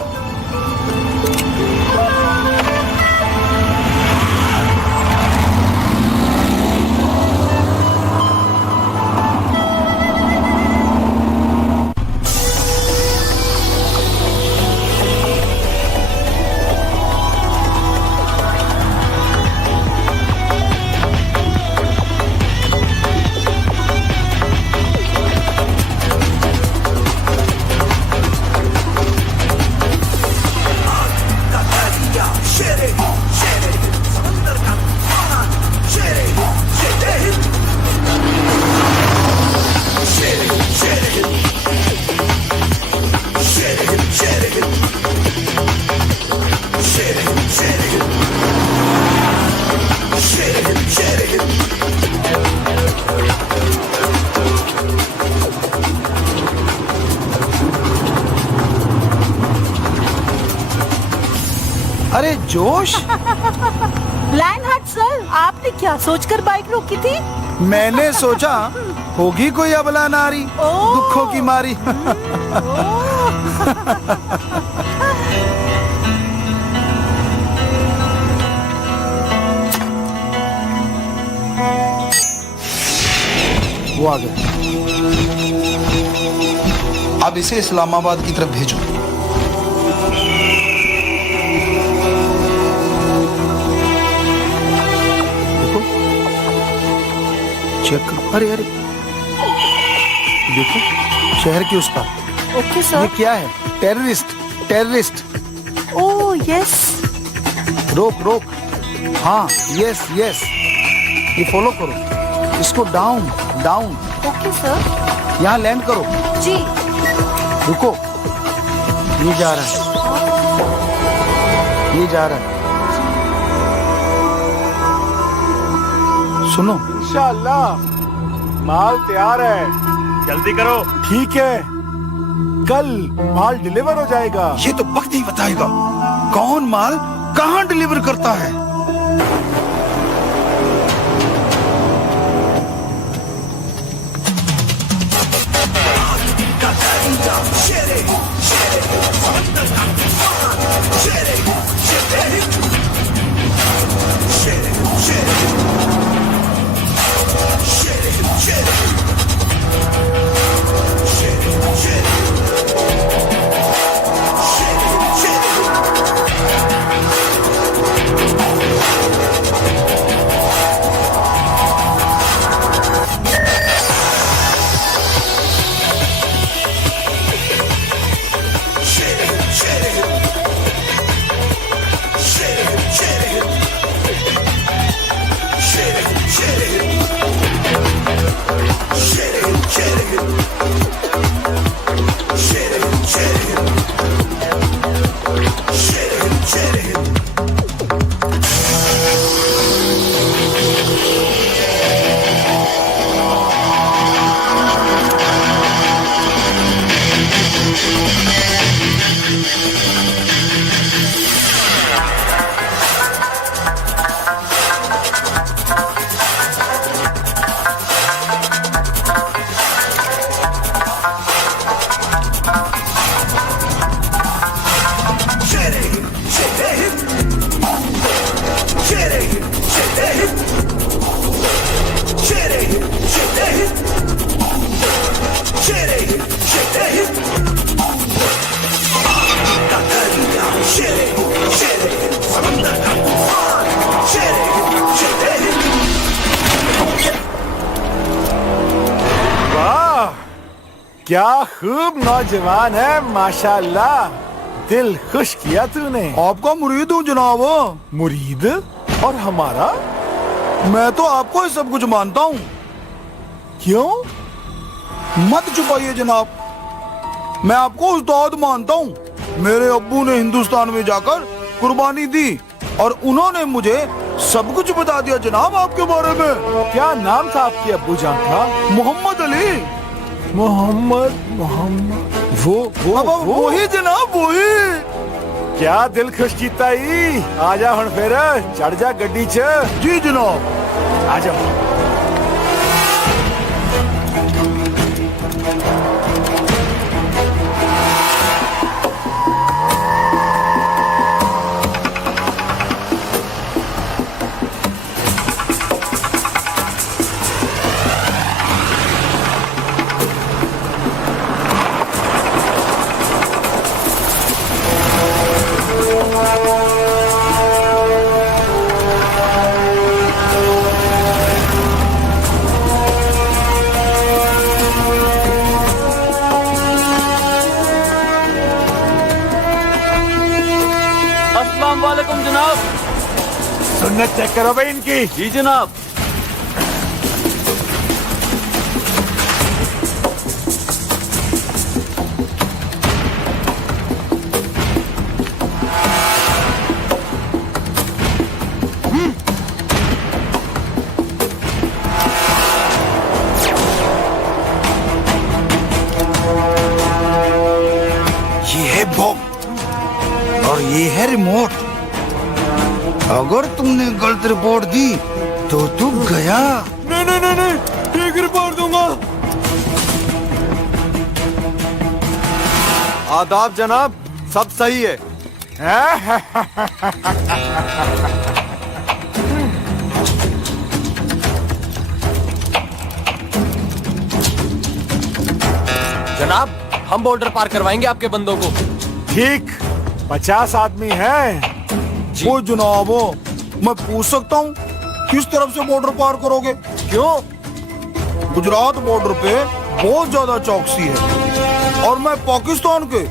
जोश। लायनहार्ट सर, आपने क्या सोचकर बाइक रोकी थी? मैंने सोचा होगी कोई अबला नारी दुखों की मारी। वो आ गया। अब इसे इस्लामाबाद की तरफ भेजो। देखो, चेक करो। अरे अरे देखो, शहर की उस पार। Okay sir. ये क्या है? Terrorist, terrorist. Oh yes. रोक रोक। हाँ यस यस। ये फॉलो करो, इसको डाउन डाउन। Okay sir. यहाँ लैंड करो। जी। रुको, ये जा रहा है, ये जा रहा है। सुनो, इंशाअल्लाह माल तैयार है, जल्दी करो। ठीक है, कल माल डिलीवर हो जाएगा। ये तो वक्त ही बताएगा कौन माल कहाँ डिलीवर करता है। क्या खूब नौजवान है माशाल्लाह, दिल खुश किया तूने। आपका मुरीद हूँ जनाब। मुरीद? और हमारा? मैं तो आपको ही सब कुछ मानता हूँ। क्यों? मत छुपाइए जनाब, मैं आपको उस्ताद मानता हूँ। मेरे अब्बू ने हिंदुस्तान में जाकर कुर्बानी दी और उन्होंने मुझे सब कुछ बता दिया जनाब आपके बारे में। क्या नाम था आपके अब्बू जान का? मोहम्मद अली। मोहम्मद वो ही जनाब, वही। क्या दिल खुश कीता ही। आजा हुण फिर चढ़ जा गड्डी च। जी जनाब। आ जाओ। अस्सलामुअलैकुम जनाब। सुन्नत चेक करो भाई इनकी। जी जनाब। ये है बॉम्ब और ये है रिमोट। अगर तुमने गलत रिपोर्ट दी तो तू गया। नहीं नहीं नहीं नहीं, ठीक रिपोर्ट दूंगा। आदाब जनाब, सब सही है। जनाब, हम बॉर्डर पार करवाएंगे आपके बंदों को। ठीक, 50 आदमी हैं। वो जनाब, मैं पूछ सकता हूँ किस तरफ से बॉर्डर पार करोगे? क्यों? गुजरात बॉर्डर पे बहुत ज्यादा चौकसी है और मैं पाकिस्तान के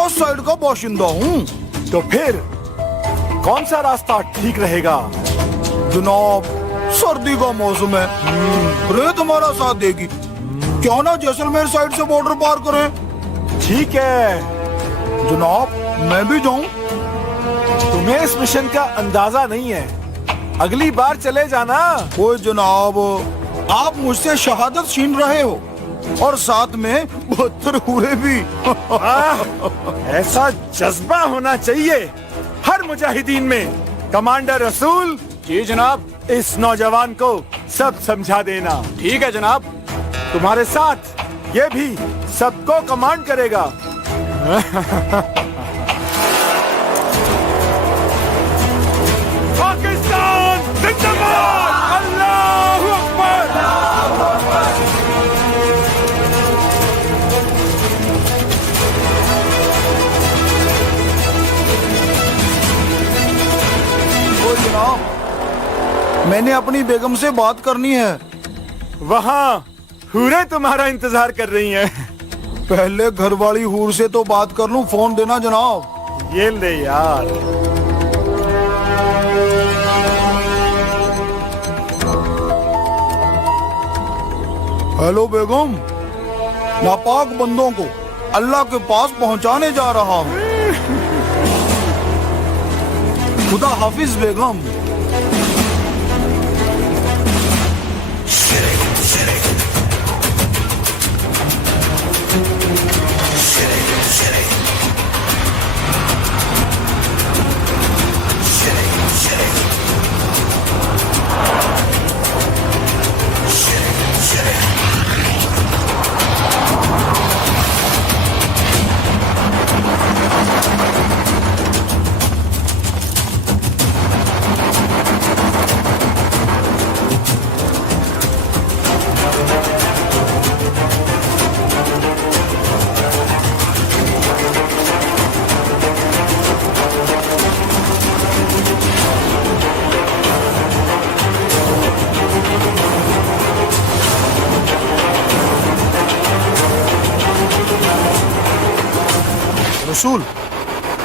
उस साइड का बाशिंदा हूँ। तो फिर कौन सा रास्ता ठीक रहेगा? जनाब, सर्दी का मौसम है, रेत हमारा साथ देगी। क्यों ना जैसलमेर साइड से बॉर्डर पार करें? ठीक है जनाब, मैं भी जाऊं? तुम्हें इस मिशन का अंदाजा नहीं है, अगली बार चले जाना। ओए जनाब, आप मुझसे शहादत छीन रहे हो और साथ में 72 हुए भी। ऐसा जज्बा होना चाहिए हर मुजाहिदीन में। कमांडर रसूल। जी जनाब। इस नौजवान को सब समझा देना। ठीक है जनाब। तुम्हारे साथ ये भी सबको कमांड करेगा। पाकिस्तान जिंदाबाद! अल्लाहू अकबर! ओ जनाब, मैंने अपनी बेगम से बात करनी है। वहाँ हूरें तुम्हारा इंतजार कर रही हैं। पहले घर वाली हूर से तो बात कर लूं, फोन देना जनाब। ये ले यार। हेलो बेगम, नापाक बंदों को अल्लाह के पास पहुंचाने जा रहा हूँ। खुदा हाफिज बेगम। रसूल,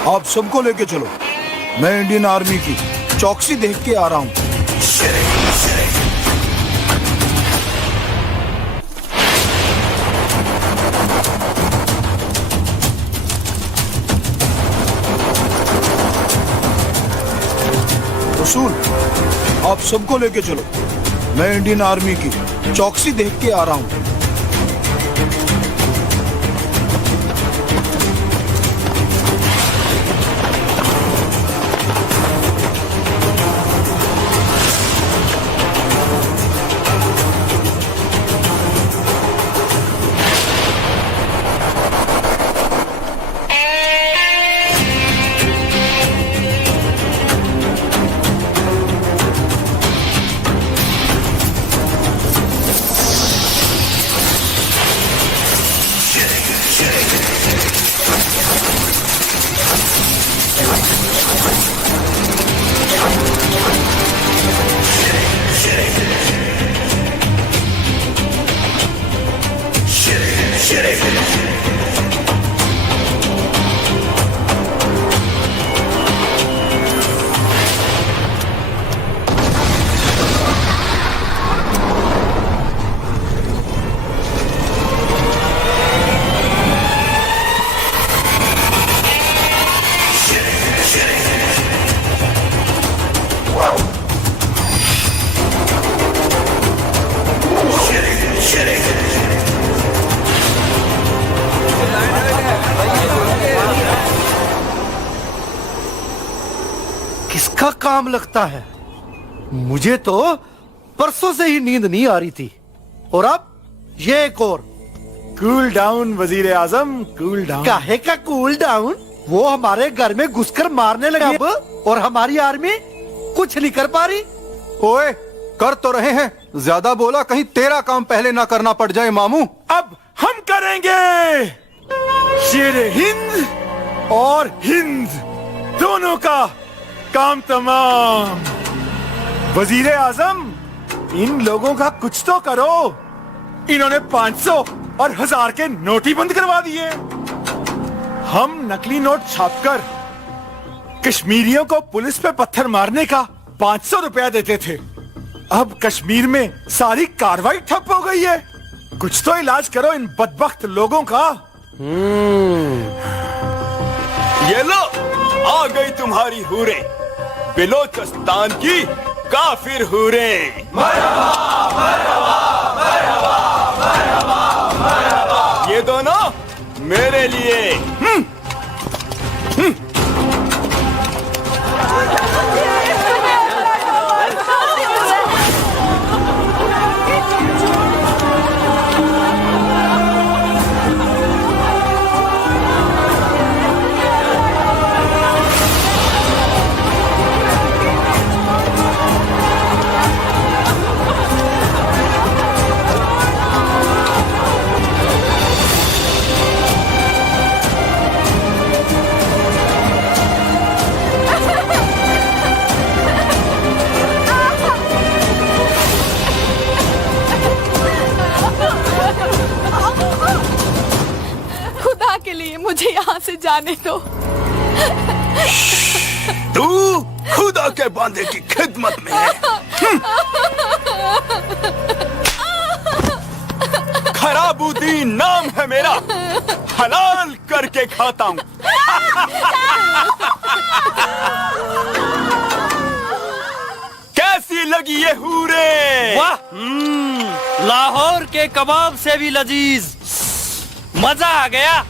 आप सबको लेके चलो। मैं इंडियन आर्मी की चौकसी देख के आ रहा हूँ। रसूल, आप सबको लेके चलो। मैं इंडियन आर्मी की चौकसी देख के आ रहा हूँ। काम लगता है। मुझे तो परसों से ही नींद नहीं आ रही थी, और अब ये एक और। कूल डाउन वजीर आजम, कूल डाउन। काहे का कूल डाउन? वो हमारे घर में घुसकर मारने लगे अब, और हमारी आर्मी कुछ नहीं कर पा रही। ओए, कर तो रहे हैं, ज्यादा बोला कहीं तेरा काम पहले ना करना पड़ जाए मामू। अब हम करेंगे। शेर हिंद और हिंद दोनों का काम तमाम। वजीर आजम, इन लोगों का कुछ तो करो। इन्होंने 500 और 1000 के नोट ही बंद करवा दिए। हम नकली नोट छापकर कश्मीरियों को पुलिस पे पत्थर मारने का 500 रुपया देते थे। अब कश्मीर में सारी कार्रवाई ठप हो गई है। कुछ तो इलाज करो इन बदबख्त लोगों का। ये लो, आ गई तुम्हारी हूरें, बिलोचिस्तान की काफिर हूरें। ये दोनों मेरे लिए। खुदा के लिए मुझे यहाँ से जाने दो। तू खुदा के बांदे की खिदमत में है। खराबुद्दीन नाम है मेरा, हलाल करके खाता हूँ। कैसी लगी ये हूरे? वाह, लाहौर के कबाब से भी लजीज। मजा आ गया।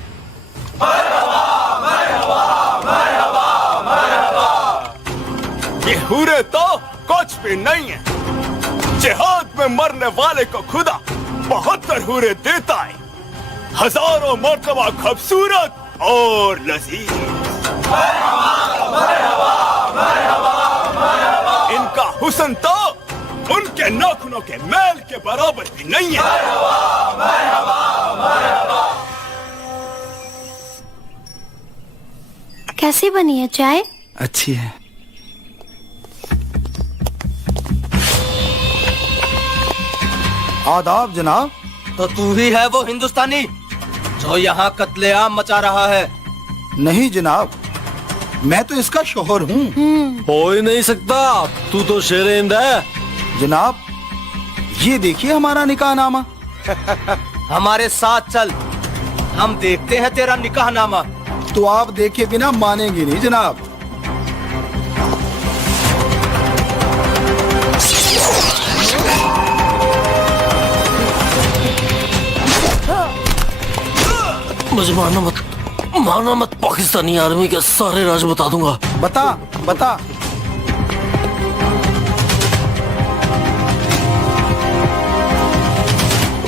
ये हूरे तो कुछ भी नहीं है। जिहाद में मरने वाले को खुदा 72 हूरे देता है, हजारों मर्तबा खूबसूरत और लजीज। इनका हुस्न तो उनके नाखूनों के मैल के बराबर भी नहीं है। कैसी बनी है चाय? अच्छी है। आदाब जनाब। तो तू ही है वो हिंदुस्तानी जो यहाँ कत्लेआम मचा रहा है? नहीं जनाब, मैं तो इसका शोहर हूँ। हो ही नहीं सकता, तू तो शेर हिंद है। जनाब, ये देखिए हमारा निकाहनामा। हमारे साथ चल, हम देखते हैं तेरा निकाहनामा। तो आप देखे बिना मानेंगे नहीं जनाब। मुझे मारना मत, पाकिस्तानी आर्मी के सारे राज बता दूंगा। बता।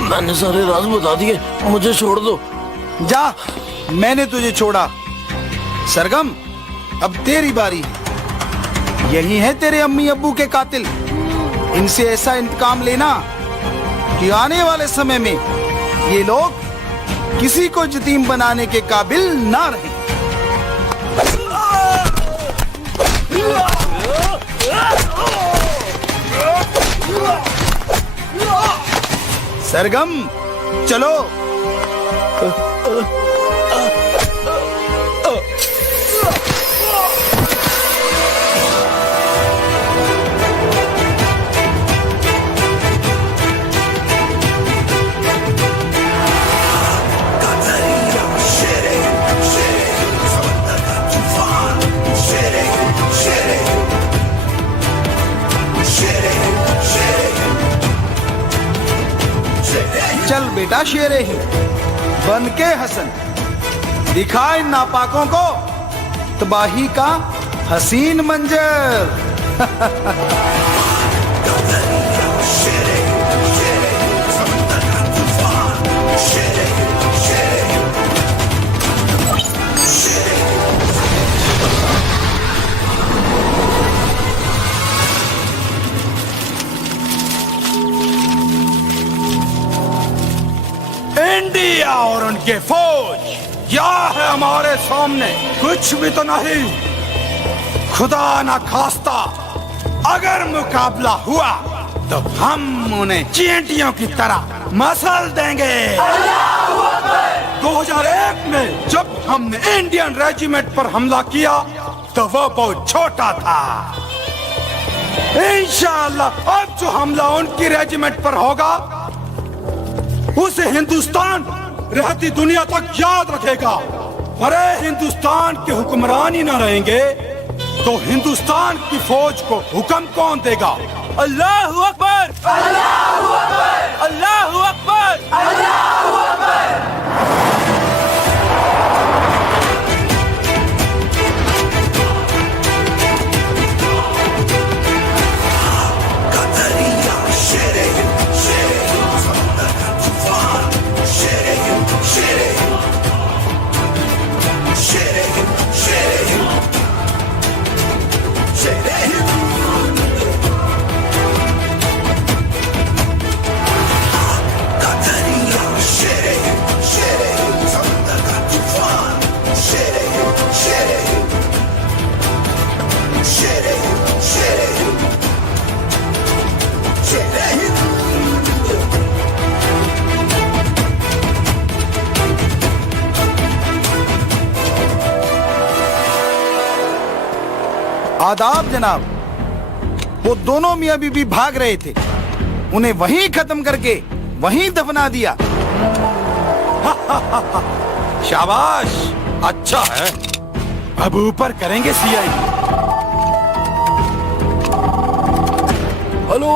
मैंने सारे राज बता दिए, मुझे छोड़ दो। जा, मैंने तुझे छोड़ा। सरगम, अब तेरी बारी। यही है तेरे अम्मी अब्बू के कातिल। इनसे ऐसा इंतकाम लेना कि आने वाले समय में ये लोग किसी को यतीम बनाने के काबिल ना रहे। सरगम, चलो। चल बेटा शेरे ही बन के हसन, दिखा इन नापाकों को तबाही का हसीन मंजर। इंडिया और उनके फौज क्या है हमारे सामने? कुछ भी तो नहीं। खुदा ना खास्ता अगर मुकाबला हुआ तो हम उन्हें चींटियों की तरह मसल देंगे। 2001 में जब हमने इंडियन रेजिमेंट पर हमला किया तो वो बहुत छोटा था। इंशाअल्लाह अब जो हमला उनकी रेजिमेंट पर होगा उसे हिंदुस्तान रहती दुनिया तक याद रखेगा। अरे हिंदुस्तान के हुक्मरान ही न रहेंगे तो हिंदुस्तान की फौज को हुक्म कौन देगा? अल्लाहू अकबर, अल्लाहू अकबर, अल्लाहू अकबर, अल्लाहू अकबर। आदाब जनाब। वो दोनों मियां बीबी भाग रहे थे, उन्हें वहीं खत्म करके वहीं दफना दिया। शाबाश, अच्छा है। अब ऊपर करेंगे सीआई। हेलो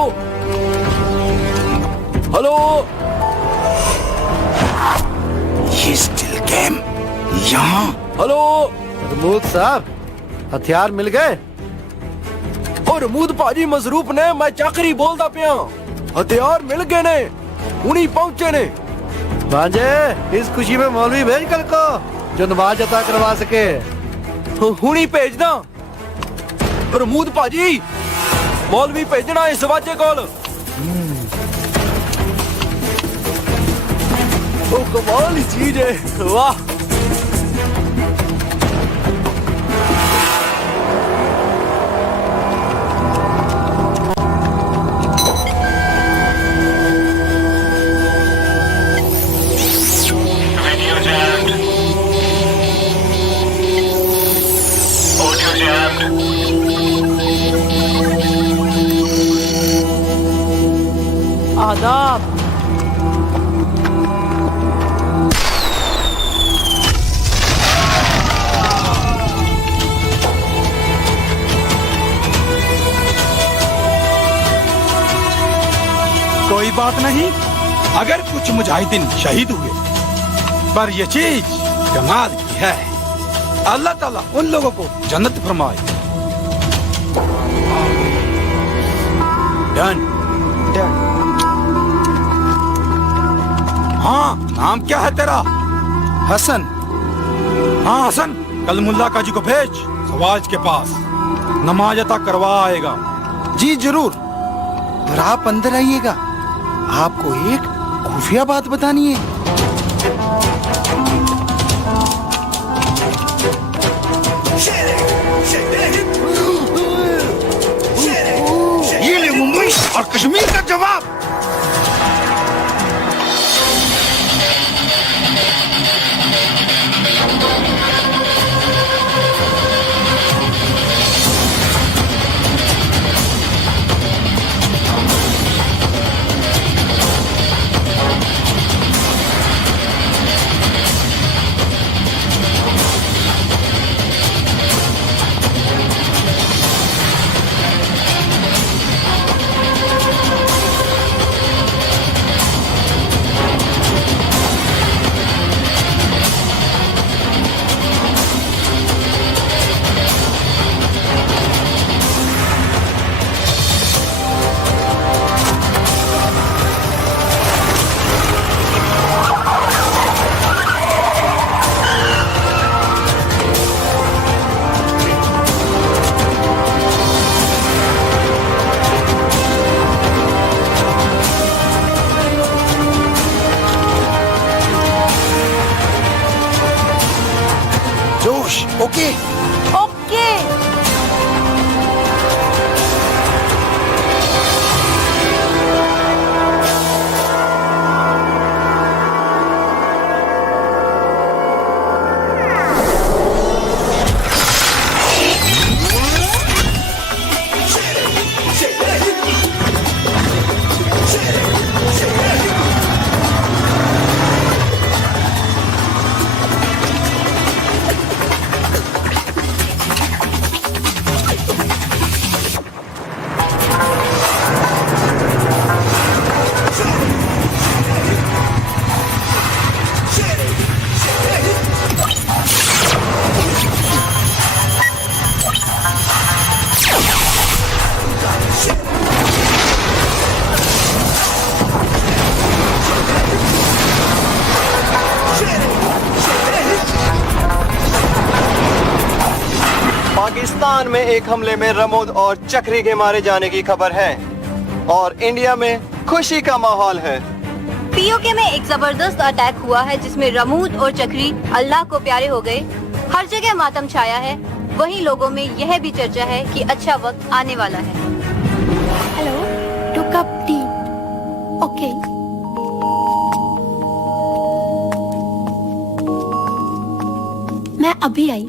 हेलो, ये स्टिल गेम यहाँ। हेलो रमूद साहब, हथियार मिल गए? और रमूद पाजी मसरूफ ने मैं चाकरी बोलदा पिया, हथियार मिल गए ने, उन्हीं पहुंचे ने। भांजे इस खुशी में मौलवी भेज कल को जो नमाज अता करवा सके। हुनी भेजना रमूद पाजी, मौलवी भेजना इस वाजे कोल। ओ कमाल ही चीज है, वाह। आदाब। कोई बात नहीं, अगर कुछ मुजाहिदीन शहीद हुए, पर ये चीज कमाल की है। अल्लाह ताला उन लोगों को जन्नत फरमाए। डन। हाँ, नाम क्या है तेरा? हसन। हाँ हसन, कल मुल्ला काजी को भेज सवाज के पास, नमाज अता करवा आएगा। जी जरूर। और आप अंदर आइएगा, आपको एक खुफिया बात बतानी है। ये ले मुंबई और कश्मीर का जवाब। Okay okay. पाकिस्तान में एक हमले में रमोद और चक्री के मारे जाने की खबर है और इंडिया में खुशी का माहौल है। पीओके में एक जबरदस्त अटैक हुआ है जिसमें रमूद और चक्री अल्लाह को प्यारे हो गए। हर जगह मातम छाया है। वहीं लोगों में यह भी चर्चा है कि अच्छा वक्त आने वाला है। Hello, 2 cup T. ओके। मैं अभी आई।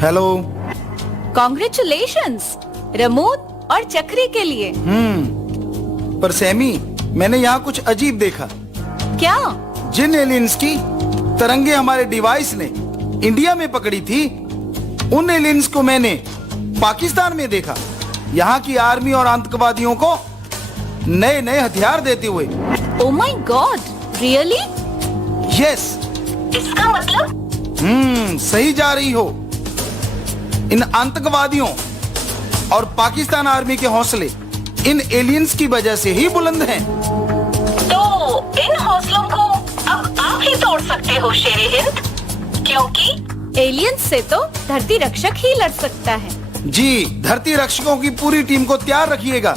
हेलो। कॉन्ग्रेचुलेशंस रमूद और चक्री के लिए। पर सैमी, मैंने यहाँ कुछ अजीब देखा। क्या? जिन एलियंस की तरंगे हमारे डिवाइस ने इंडिया में पकड़ी थी, उन एलियंस को मैंने पाकिस्तान में देखा। यहाँ की आर्मी और आतंकवादियों को नए नए हथियार देते हुए। Oh my God, really? Yes. इसका मतलब? सही जा रही हो। इन आतंकवादियों और पाकिस्तान आर्मी के हौसले इन एलियंस की वजह से ही बुलंद हैं। तो इन हौसलों को अब आप ही तोड़ सकते हो शेरे हिंद, क्योंकि एलियंस से तो धरती रक्षक ही लड़ सकता है। जी, धरती रक्षकों की पूरी टीम को तैयार रखिएगा।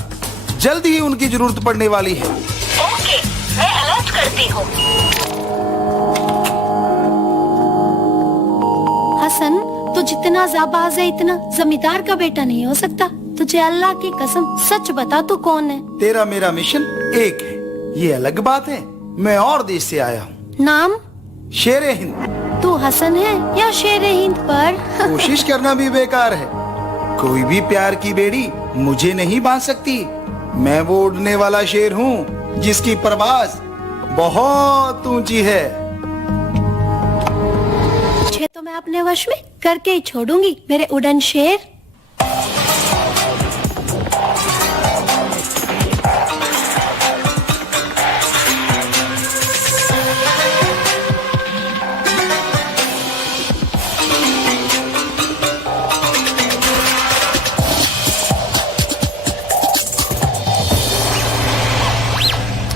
जल्द ही उनकी जरूरत पड़ने वाली है। ओके, मैं अलर्ट करती हूँ। हसन, तू जितना जाबाज है इतना जमींदार का बेटा नहीं हो सकता। तुझे अल्लाह की कसम सच बता, तू कौन है? तेरा मेरा मिशन एक है, ये अलग बात है। मैं और देश से आया हूँ। नाम? शेरे हिंद। तू हसन है या शेरे हिंद? पर कोशिश करना भी बेकार है। कोई भी प्यार की बेड़ी मुझे नहीं बांध सकती। मैं वो उड़ने वाला शेर हूँ जिसकी परवाज़ बहुत ऊंची है। तुझे तो मैं अपने वश में करके ही छोड़ूंगी, मेरे उड़न शेर।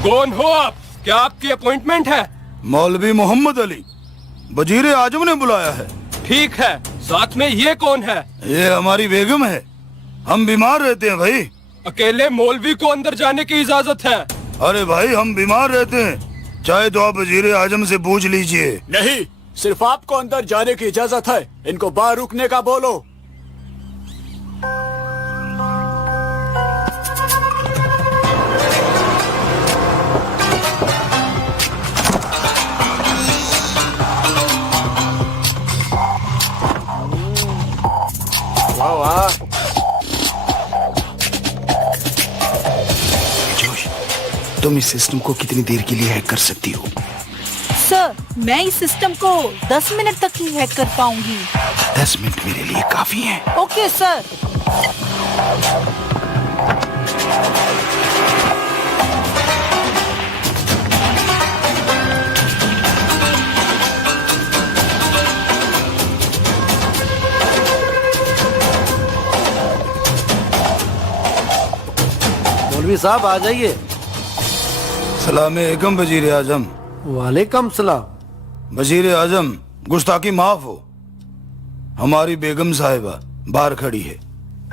कौन हो आप? क्या आपकी अपॉइंटमेंट है? मौलवी मोहम्मद अली, वजीर आजम ने बुलाया है। ठीक है, साथ में ये कौन है? ये हमारी बेगम है। हम बीमार रहते हैं भाई। अकेले मौलवी को अंदर जाने की इजाजत है? अरे भाई, हम बीमार रहते हैं। चाहे तो आप वजीर आजम से पूछ लीजिए। नहीं, सिर्फ आपको अंदर जाने की इजाजत है। इनको बाहर रुकने का बोलो। तुम इस सिस्टम को कितनी देर के लिए हैक कर सकती हो? सर, मैं इस सिस्टम को 10 मिनट तक ही हैक कर पाऊंगी। 10 मिनट मेरे लिए काफी है। Okay sir. मौलवी साहब आ जाइए। सलाम-ए-अलैकुम वजीर आजम। वालेकुम सलाम। वजीर आजम, गुस्ताखी माफ हो। हमारी बेगम साहिबा बाहर खड़ी है,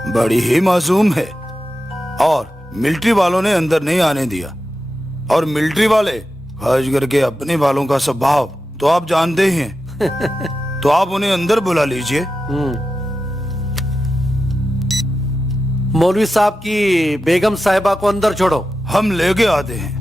बड़ी ही मासूम है और मिलिट्री वालों ने अंदर नहीं आने दिया। और मिलिट्री वाले खास करके अपने वालों का स्वभाव तो आप जानते ही हैं। तो आप उन्हें अंदर बुला लीजिए। मौलवी साहब की बेगम साहिबा को अंदर छोड़ो। हम लेके आते हैं।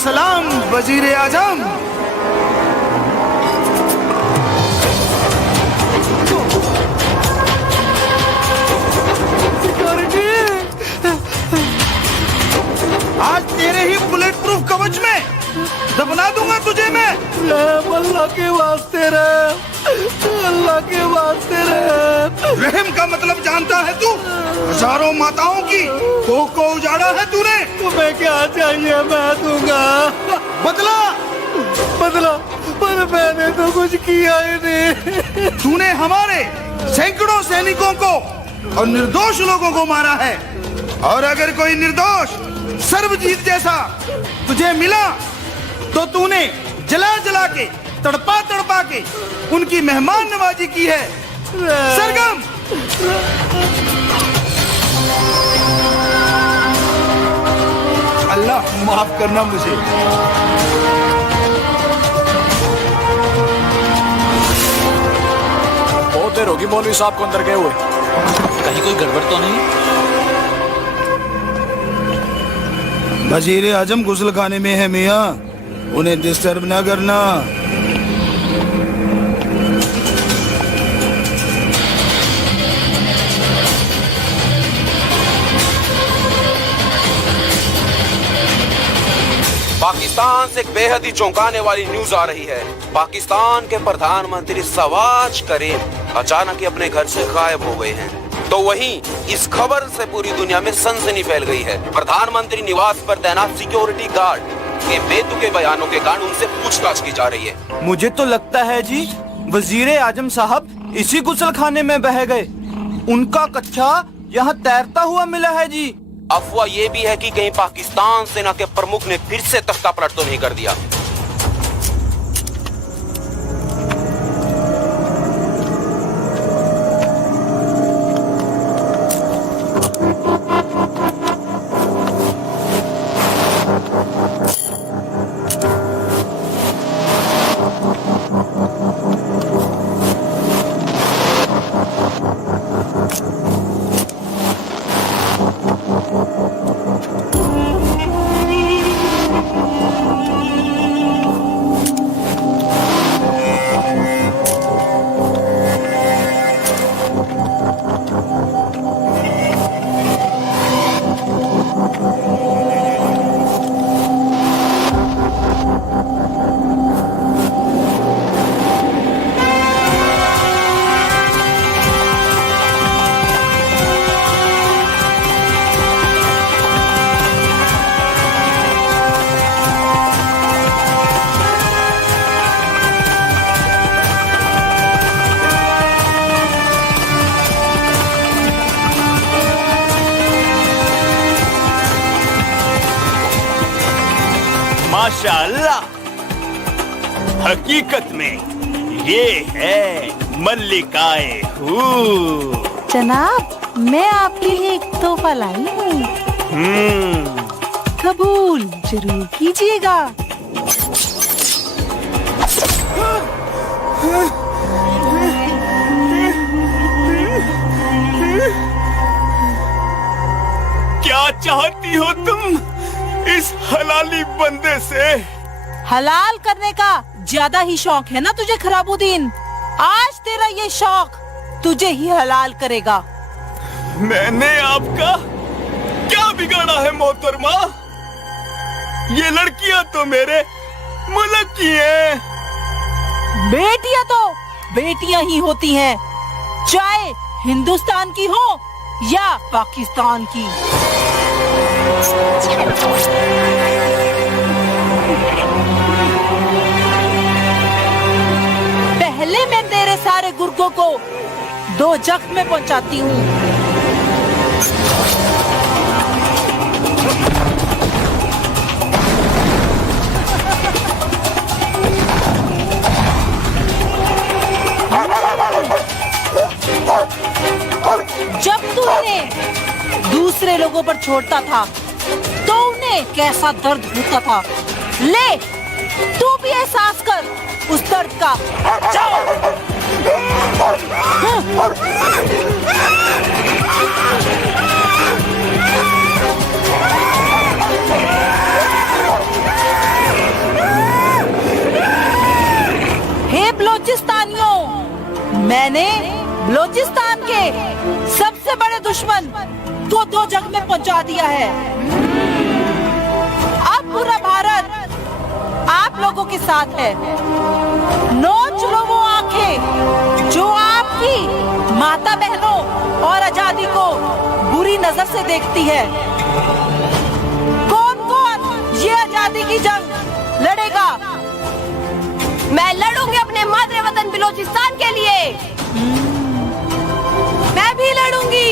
सलाम वजीर आजम। आज तेरे ही बुलेट प्रूफ कवच में दफना दूंगा तुझे मैं। अल्लाह के वास्ते रे, अल्लाह के वास्ते रे। रहम का मतलब जानता है तू? हजारों माताओं की कोख को उजाड़ा है तूने। तुम्हें क्या चाहिए मैं दूंगा। बदला बदला, पर मैंने तो कुछ किया ही नहीं। तूने हमारे सैकड़ों सैनिकों को और निर्दोष लोगों को मारा है, और अगर कोई निर्दोष सर्वजीत जैसा तुझे मिला तो तूने जला जला के तड़पा तड़पा के उनकी मेहमान नवाजी की है। सरगम अल्लाह माफ करना मुझे। बहुत देर होगी मौलवी साहब को अंदर गए हुए। कहीं कोई गड़बड़ तो नहीं? वजीर आजम गुस्ल खाने में है मियाँ, उन्हें डिस्टर्ब ना करना। पाकिस्तान से एक बेहद ही चौंकाने वाली न्यूज आ रही है। पाकिस्तान के प्रधानमंत्री शहबाज करीम अचानक ही अपने घर से गायब हो गए हैं। तो वहीं इस खबर से पूरी दुनिया में सनसनी फैल गई है। प्रधानमंत्री निवास पर तैनात सिक्योरिटी गार्ड के बेतुके बयानों के कारण उनसे पूछताछ की जा रही है। मुझे तो लगता है जी वजीर आजम साहब इसी गुसल खाने में बह गए। उनका कच्चा यहाँ तैरता हुआ मिला है जी। अफवाह ये भी है कि कहीं पाकिस्तान सेना के प्रमुख ने फिर से तख्ता पलट तो नहीं कर दिया। माशाअल्लाह, हकीकत में ये है मल्लिकाए हूर। जनाब, मैं आपके लिए एक तोहफा लाई हूँ। कबूल जरूर कीजिएगा। हो तुम इस हलाली बंदे से? हलाल करने का ज्यादा ही शौक है ना तुझे खराबुद्दीन। आज तेरा ये शौक तुझे ही हलाल करेगा। मैंने आपका क्या बिगाड़ा है मोहतरमा? ये लड़कियां तो मेरे मुल्क की हैं। बेटियां तो बेटियां ही होती हैं, चाहे हिंदुस्तान की हो या पाकिस्तान की। पहले मैं तेरे सारे गुर्गों को 2 जख्म में पहुंचाती हूँ। जब तू उन्हें दूसरे लोगों पर छोड़ता था तो उन्हें कैसा दर्द होता था, ले तू भी एहसास कर उस दर्द का। हे बलोचिस्तानियों, मैंने बलोचिस्तान के सबसे बड़े दुश्मन को 2 जग में पहुंचा दिया है। अब पूरा भारत आप लोगों के साथ है। नोच लो वो आंखें जो आपकी माता बहनों और आजादी को बुरी नजर से देखती है। कौन कौन ये आजादी की जंग लड़ेगा? मैं लड़ूंगी अपने मातृ वतन बलोचिस्तान के लिए। मैं भी लड़ूंगी।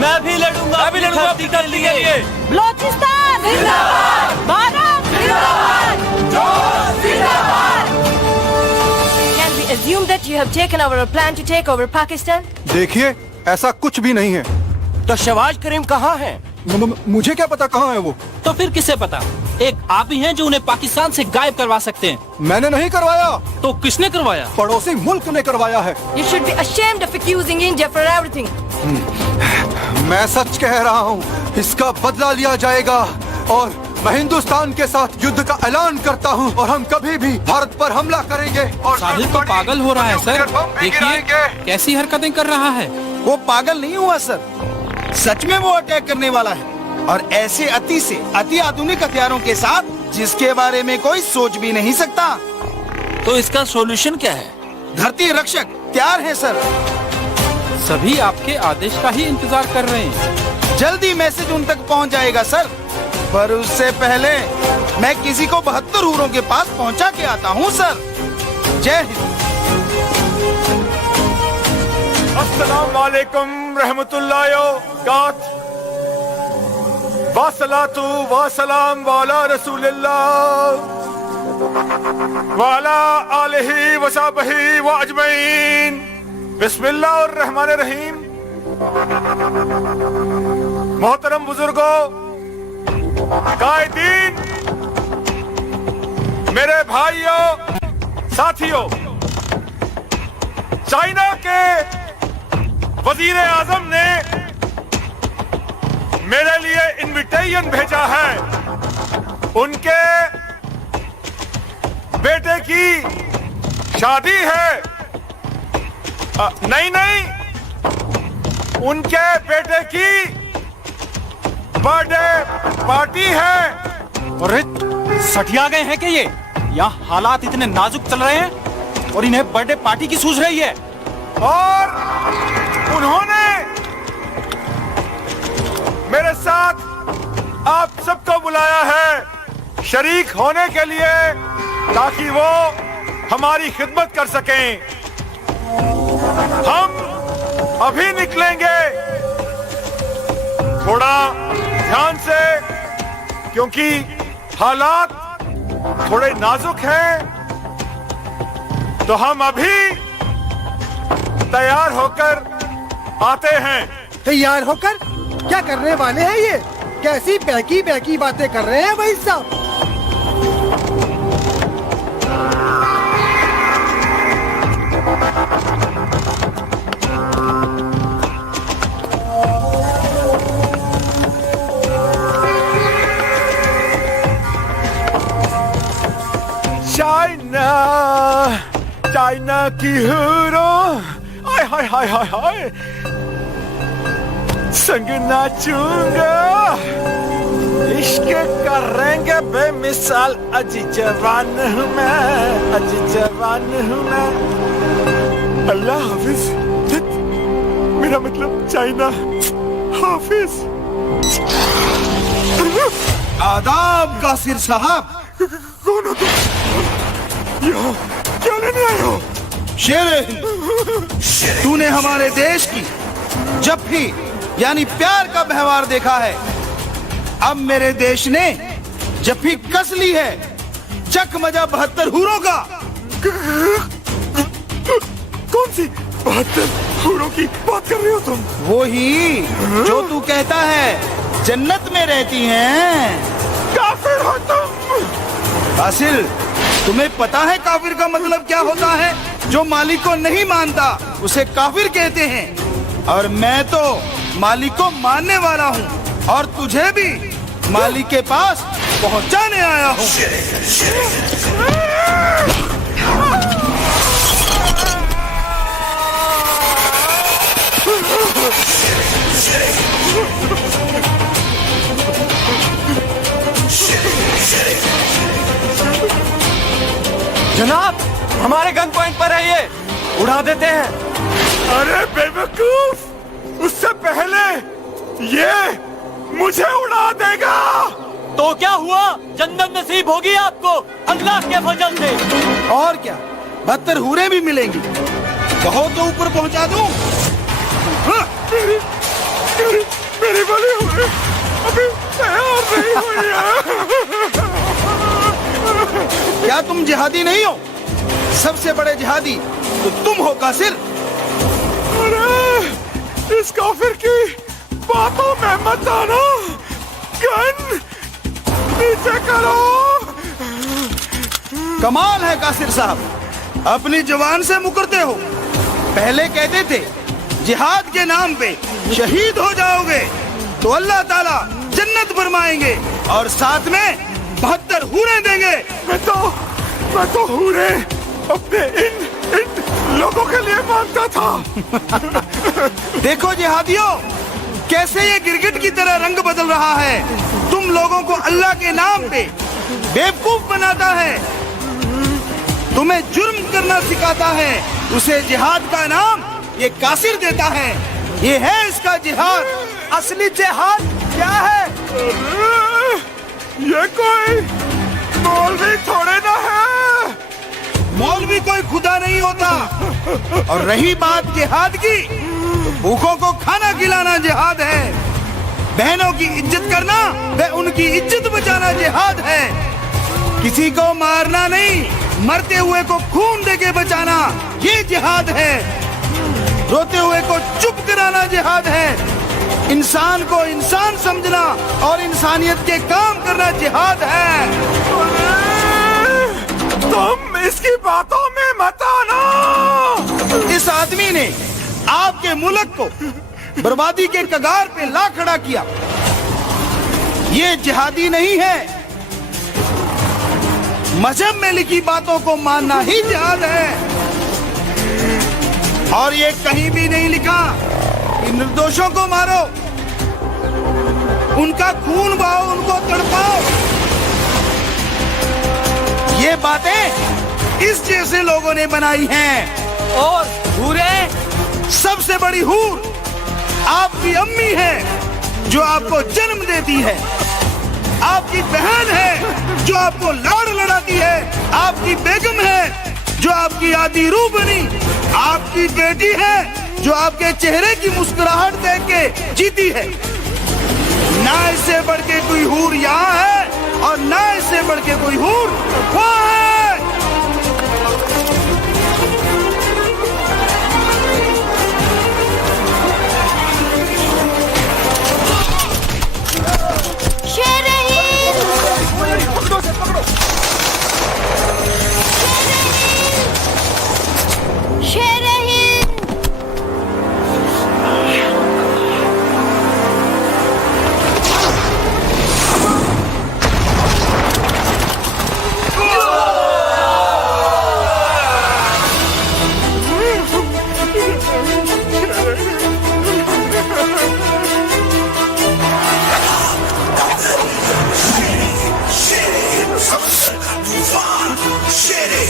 मैं भी लड़ूंगा। मैं भी लड़ूंगा अपनी धरती के लिए। बलोचिस्तान जिंदाबाद, भारत जिंदाबाद, जोश जिंदाबाद। Can we assume that you have taken over a plan to take over Pakistan? देखिए, ऐसा कुछ भी नहीं है। तो शहबाज करीम कहाँ है? मुझे क्या पता कहाँ है वो? तो फिर किसे पता? एक आप ही हैं जो उन्हें पाकिस्तान से गायब करवा सकते हैं। मैंने नहीं करवाया। तो किसने करवाया? पड़ोसी मुल्क ने करवाया है। You should be ashamed of accusing India for everything. मैं सच कह रहा हूँ, इसका बदला लिया जाएगा और मैं हिंदुस्तान के साथ युद्ध का ऐलान करता हूँ और हम कभी भी भारत पर हमला करेंगे। और साहिल तो पागल हो रहा है सर, देखिए कैसी हरकतें कर रहा है। वो पागल नहीं हुआ सर, सच में वो अटैक करने वाला है और ऐसे अति से अति आधुनिक हथियारों के साथ जिसके बारे में कोई सोच भी नहीं सकता। तो इसका सॉल्यूशन क्या है? धरती रक्षक तैयार है सर। सभी आपके आदेश का ही इंतजार कर रहे हैं। जल्दी मैसेज उन तक पहुंच जाएगा सर, पर उससे पहले मैं किसी को 72 हूरों के पास पहुंचा के आता हूं सर। जय हिंद। अस्सलाम वालेकुम रहमतुल्लाहि वबरकात। वसलातु वसलाम वाला रसूलिल्लाह वाला आलिही वसहबिही व अजमईन। बिस्मिल्लाहिर रहमानिर रहीम। मोहतरम बुजुर्गों, कायदीन, मेरे भाइयों, साथियों, चाइना के वजीर आजम ने मेरे लिए इनविटेशन भेजा है। उनके बेटे की शादी है। नहीं, उनके बेटे की बर्थडे पार्टी है। अरे सठिया गए हैं कि ये? यहाँ हालात इतने नाजुक चल रहे हैं और इन्हें बर्थडे पार्टी की सूझ रही है। और उन्होंने मेरे साथ आप सबको बुलाया है शरीक होने के लिए, ताकि वो हमारी खिदमत कर सकें। हम अभी निकलेंगे, थोड़ा ध्यान से, क्योंकि हालात थोड़े नाजुक हैं। तो हम अभी तैयार होकर आते हैं। तैयार होकर क्या करने वाले हैं ये? कैसी बहकी बातें कर रहे हैं भाई साहब? चाइना चाइना की हीरो हाय हाय हाय हाय हाय संग नाचूंगा इश्क करेंगे बेमिसाल अजी जवान हूँ मैं अजी जवान हूँ मैं अल्लाह हाफिज मेरा मतलब चाइना हाफिज आदाब कासिर साहब। कौन हो तुम? यहाँ क्या लेने आए हो? शेर तूने हमारे देश की जफ्फी यानी प्यार का व्यवहार देखा है। अब मेरे देश ने जफ्फी कस ली है चक मजा 72 हूरों का। कौन सी 72 हूरों की बात कर रहे हो तुम? वो ही जो तू कहता है जन्नत में रहती हैं। काफिर हो तुम। कासिर तुम्हें पता है काफिर का मतलब क्या होता है? जो मालिक को नहीं मानता उसे काफिर कहते हैं। और मैं तो मालिक को मानने वाला हूँ और तुझे भी मालिक के पास पहुँचाने आया हूँ। जनाब हमारे गन पॉइंट पर है ये उड़ा देते हैं। अरे बेवकूफ उससे पहले ये मुझे उड़ा देगा। तो क्या हुआ जन्नत नसीब होगी आपको अल्लाह के फजल से। और क्या 72 हूरें भी मिलेंगी। कहो तो ऊपर पहुंचा दूं। हाँ? मेरी बली हुई अभी तैयार नहीं हुई है। क्या तुम जिहादी नहीं हो? सबसे बड़े जिहादी तो तुम हो कासिर। अरे इस काफिर की बातों में मत आना। गन नीचे करो। कमाल है कासिर साहब अपनी जवान से मुकरते हो। पहले कहते थे जिहाद के नाम पे शहीद हो जाओगे तो अल्लाह ताला जन्नत फरमाएंगे और साथ में 72 हूरें देंगे। मैं तो हूरें अपने इन लोगों के लिए मांगता था। देखो जिहादियों कैसे ये गिरगिट की तरह रंग बदल रहा है। तुम लोगों को अल्लाह के नाम पे बेवकूफ बनाता है, तुम्हें जुर्म करना सिखाता है। उसे जिहाद का नाम ये कासिर देता है। ये है इसका जिहाद। असली जिहाद क्या है? ये कोई मौलवी थोड़े ना है। मौलवी कोई खुदा नहीं होता। और रही बात जिहाद की तो भूखों को खाना खिलाना जिहाद है। बहनों की इज्जत करना व उनकी इज्जत बचाना जिहाद है। किसी को मारना नहीं मरते हुए को खून देके बचाना ये जिहाद है। रोते हुए को चुप कराना जिहाद है। इंसान को इंसान समझना और इंसानियत के काम करना जिहाद है। तुम इसकी बातों में मत आना। इस आदमी ने आपके मुल्क को बर्बादी के कगार पे ला खड़ा किया। ये जिहादी नहीं है। मजहब में लिखी बातों को मानना ही जिहाद है। और ये कहीं भी नहीं लिखा कि निर्दोषों को मारो, उनका खून बहाओ, उनको तड़पाओ। ये बातें इस जैसे लोगों ने बनाई हैं। और हूरे सबसे बड़ी हूर आपकी अम्मी है जो आपको जन्म देती है। आपकी बहन है जो आपको लाड़ लड़ाती है। आपकी बेगम है जो आपकी आधी रूह बनी। आपकी बेटी है जो आपके चेहरे की मुस्कुराहट देख के जीती है। ना इससे बढ़ के कोई हूर यहाँ है और ना इससे बढ़ के कोई हूर वहाँ है।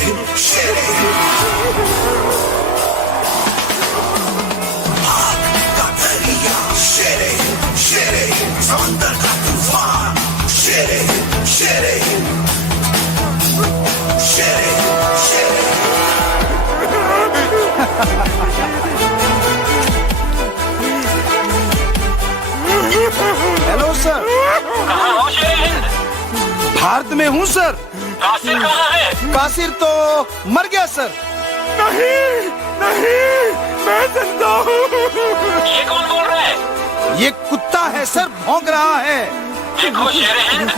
हिंद शेर हिंद आग का दरिया शेर हिंद समंदर का तूफान शेर हिंद शेर हिंद शेर हिंद शेर हेलो सर। कहाँ हो शेर हिंद? भारत में हूँ सर। कासिर कहाँ है? कासिर तो मर गया सर। नहीं नहीं, मैं जिंदा हूँ। ये कौन बोल रहा है? ये कुत्ता है सर, भौंक रहा है। देखो शेर हिंद,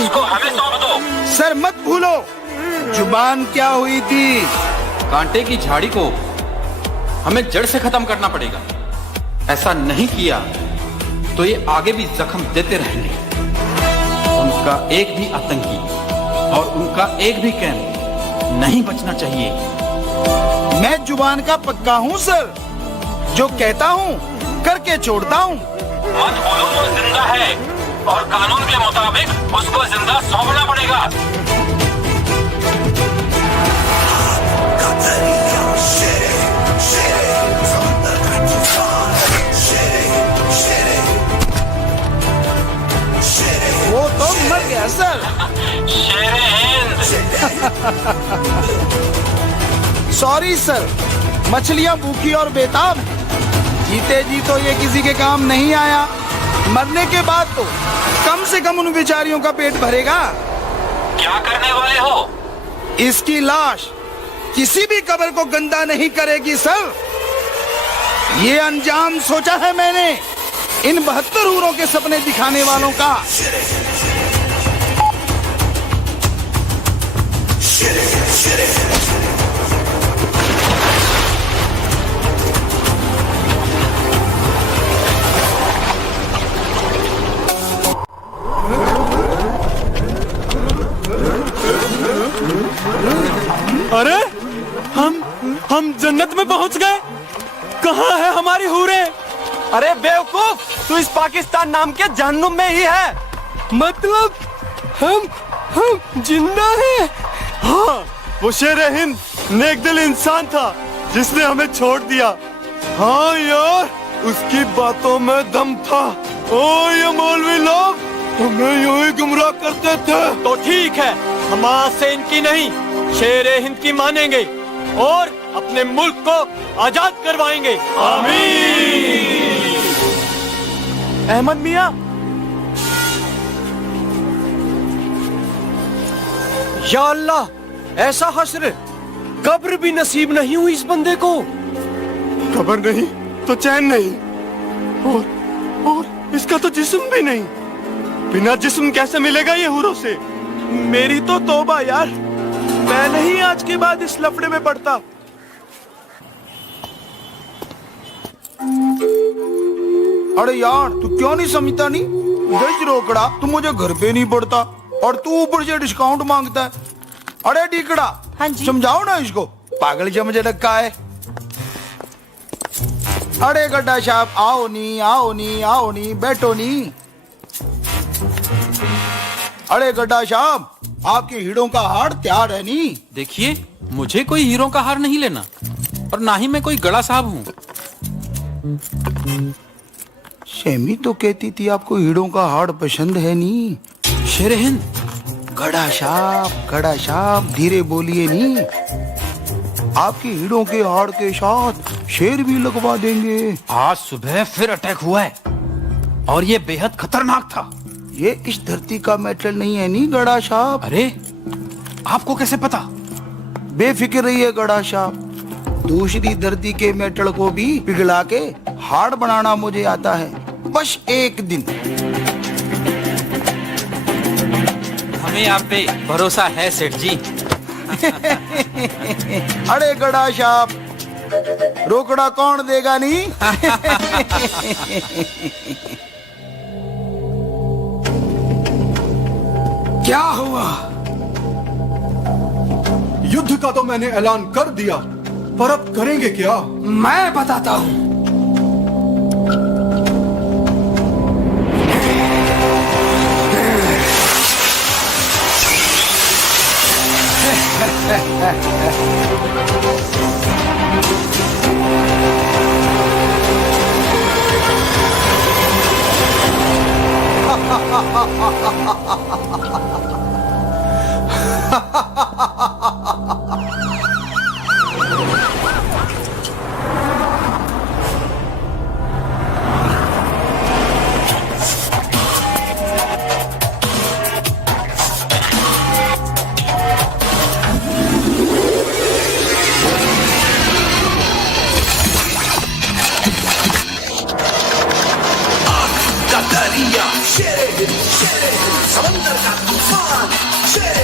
इसको हमें सौंप दो। सर मत भूलो जुबान क्या हुई थी। कांटे की झाड़ी को हमें जड़ से खत्म करना पड़ेगा। ऐसा नहीं किया तो ये आगे भी जख्म देते रहेंगे। उनका एक भी आतंकी और उनका एक भी कैंप नहीं बचना चाहिए। मैं जुबान का पक्का हूँ सर, जो कहता हूँ करके छोड़ता हूँ। मत बोलो वो जिंदा है और कानून के मुताबिक उसको जिंदा सौंपना पड़ेगा। वो तो मर गया सर। शेर हिंद। सॉरी सर, मछलियाँ भूखी और बेताब, जीते जी तो ये किसी के काम नहीं आया। मरने के बाद तो कम से कम उन बेचारियों का पेट भरेगा। क्या करने वाले हो? इसकी लाश किसी भी कब्र को गंदा नहीं करेगी सर। ये अंजाम सोचा है मैंने इन 72 हूरों के सपने दिखाने वालों का। अरे हम जन्नत में पहुंच गए। कहाँ है हमारी हूरे? अरे बेवकूफ, तू इस पाकिस्तान नाम के जहन्नुम में ही है। मतलब हम जिंदा हैं? हाँ, वो शेर हिंद नेक दिल इंसान था जिसने हमें छोड़ दिया। हाँ यार, उसकी बातों में दम था। ओ ये मौलवी लोग हमें यूं ही गुमराह करते थे। तो ठीक है, हम आज से इनकी नहीं शेर हिंद की मानेंगे और अपने मुल्क को आजाद करवाएंगे। आमीन। अहमद मियां, या अल्लाह, ऐसा हश्र कब्र भी नसीब नहीं हुई इस बंदे को। कब्र नहीं तो चैन नहीं, और इसका तो जिस्म भी नहीं। बिना जिस्म कैसे मिलेगा ये हूरों से? मेरी तो तौबा यार, मैं नहीं आज के बाद इस लफड़े में पड़ता। अरे यार, तू क्यों नहीं समझता? नहीं गज रोकड़ा, तू मुझे घर पे नहीं पड़ता और तू ऊपर से डिस्काउंट मांगता है। अरे डीकड़ा, हाँ जी। समझाओ ना इसको, पागल समझे रखा है। अरे गड्ढा साहब, आओ नी, बैठो नी। अरे गड्ढा साहब, आपके हीरों का हार तैयार है नी। देखिए, मुझे कोई हीरों का हार नहीं लेना और ना ही मैं कोई गड़ा साहब हूँ। शेमी तो कहती थी आपको हीरों का हार पसंद है नी। शेर हिंद, गड़ा साहब धीरे बोलिए नी। आपके हीरों के हार के साथ शेर भी लगवा देंगे। आज सुबह फिर अटैक हुआ है और ये बेहद खतरनाक था। ये इस धरती का मेटल नहीं है नी गड़ा साहब। अरे, आपको कैसे पता? बेफिक्र रहिए गड़ा साहब, दूसरी धरती के मेटल को भी पिघला के हार्ड बनाना मुझे आता है, बस एक दिन। हमें आप पे भरोसा है सेठ जी। अरे गड़ा साहब, रोकड़ा कौन देगा नी? क्या हुआ? युद्ध का तो मैंने ऐलान कर दिया, पर अब करेंगे क्या? मैं बताता हूँ। समंदर का तूफान, शेर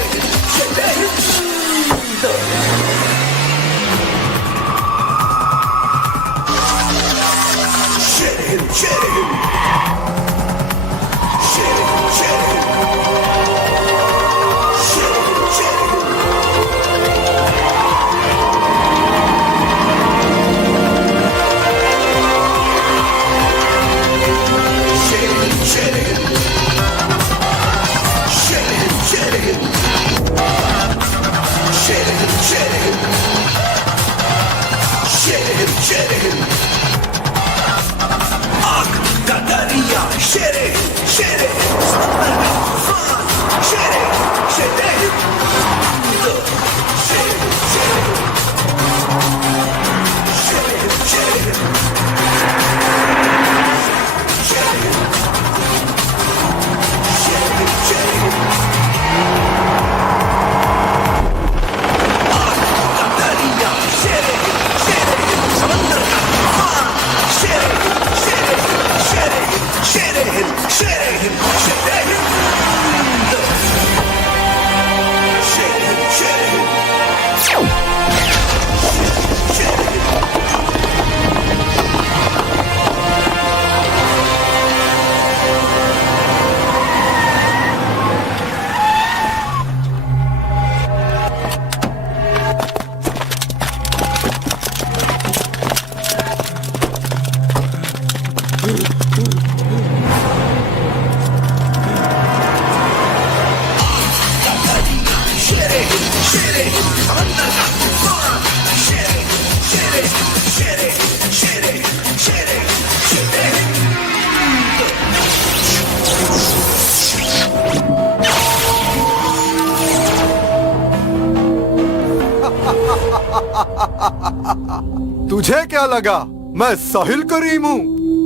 तुझे क्या लगा मैं साहिल करीम हूँ?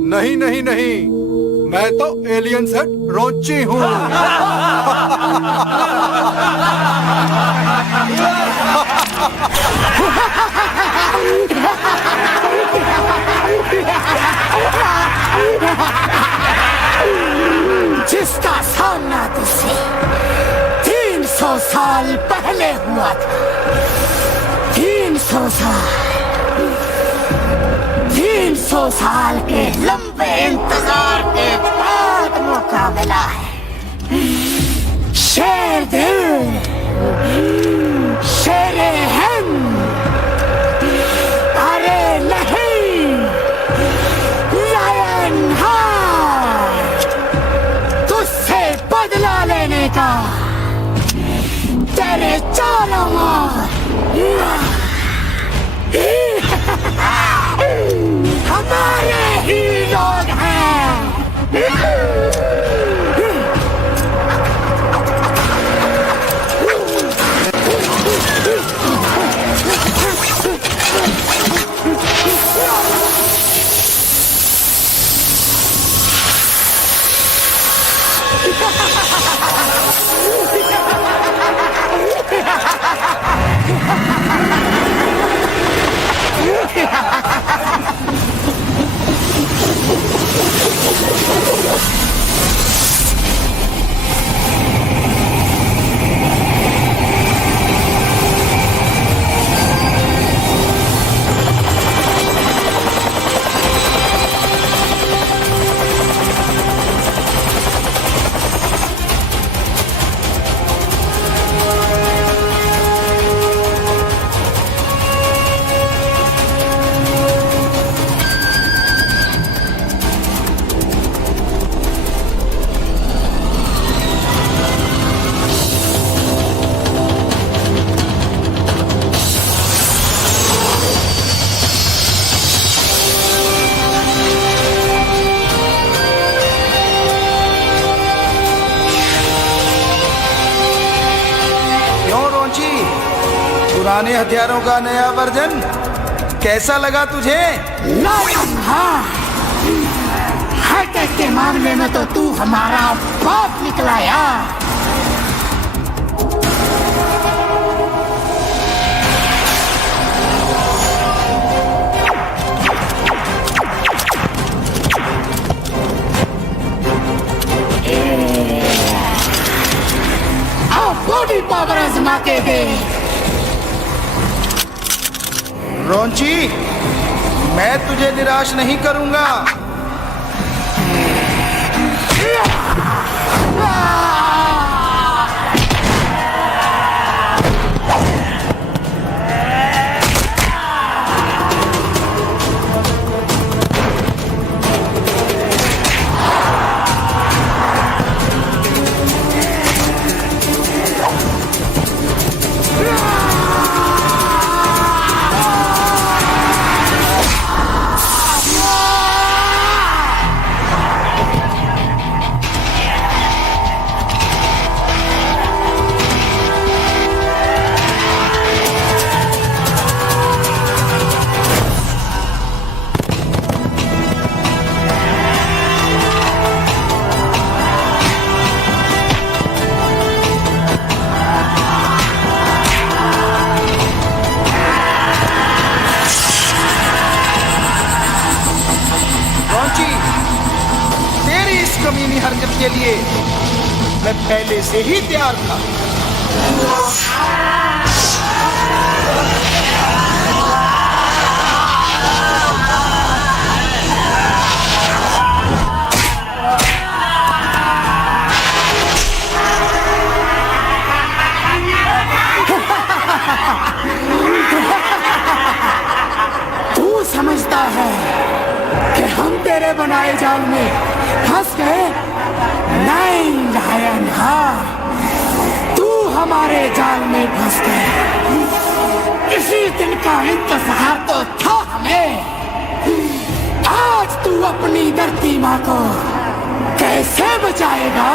नहीं नहीं नहीं, मैं तो एलियन सेट रोची हूँ। जिसका सामना तुझसे 300 साल पहले हुआ था। 300 साल के लंबे इंतजार के बाद मुकाबला है। शेर दिल, शेर हिंद, अरे नहीं, लायन हार्ट, तुझसे बदला लेने का तेरे चारों ओर हमारे ही लोग हैं। पुराने हथियारों का नया वर्जन कैसा लगा तुझे? हाँ, हाईटेक के मामले में तो तू हमारा बाप निकला यार। बॉडी पावर आजमा के दे। रोंची, मैं तुझे निराश नहीं करूंगा। कमीनी हरकत के लिए मैं पहले से ही तैयार था। तू समझता है कि हम तेरे बनाए जाल में फंस गए? नहीं लायन, हाँ, तू हमारे जाल में फंस गए। इसी दिन का इंतजार तो था हमें। आज तू अपनी धरती माँ को कैसे बचाएगा?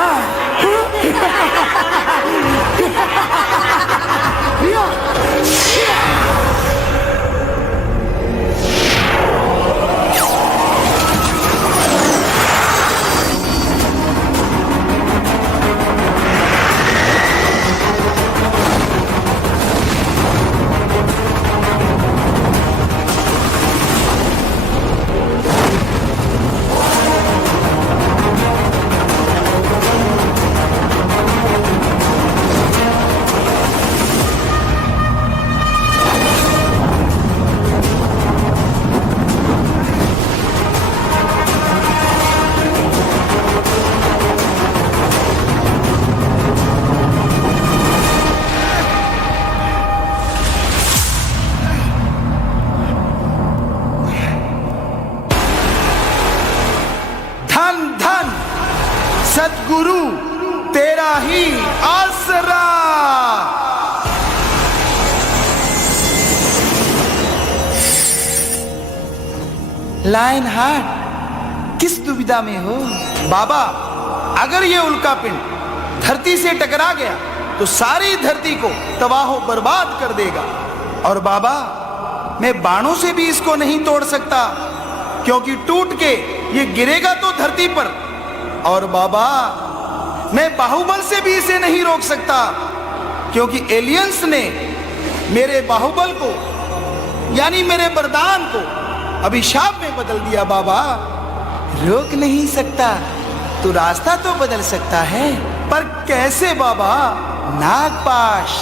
सद्गुरु तेरा ही आसरा। लायन हार्ट, किस दुविधा में हो? बाबा, अगर ये उल्का पिंड धरती से टकरा गया तो सारी धरती को तबाह बर्बाद कर देगा। और बाबा, मैं बाणों से भी इसको नहीं तोड़ सकता, क्योंकि टूट के ये गिरेगा तो धरती पर। और बाबा, मैं बाहुबल से भी इसे नहीं रोक सकता, क्योंकि एलियंस ने मेरे बाहुबल को, यानी मेरे वरदान को अभिशाप में बदल दिया। बाबा, रोक नहीं सकता तो रास्ता तो बदल सकता है, पर कैसे बाबा? नागपाश।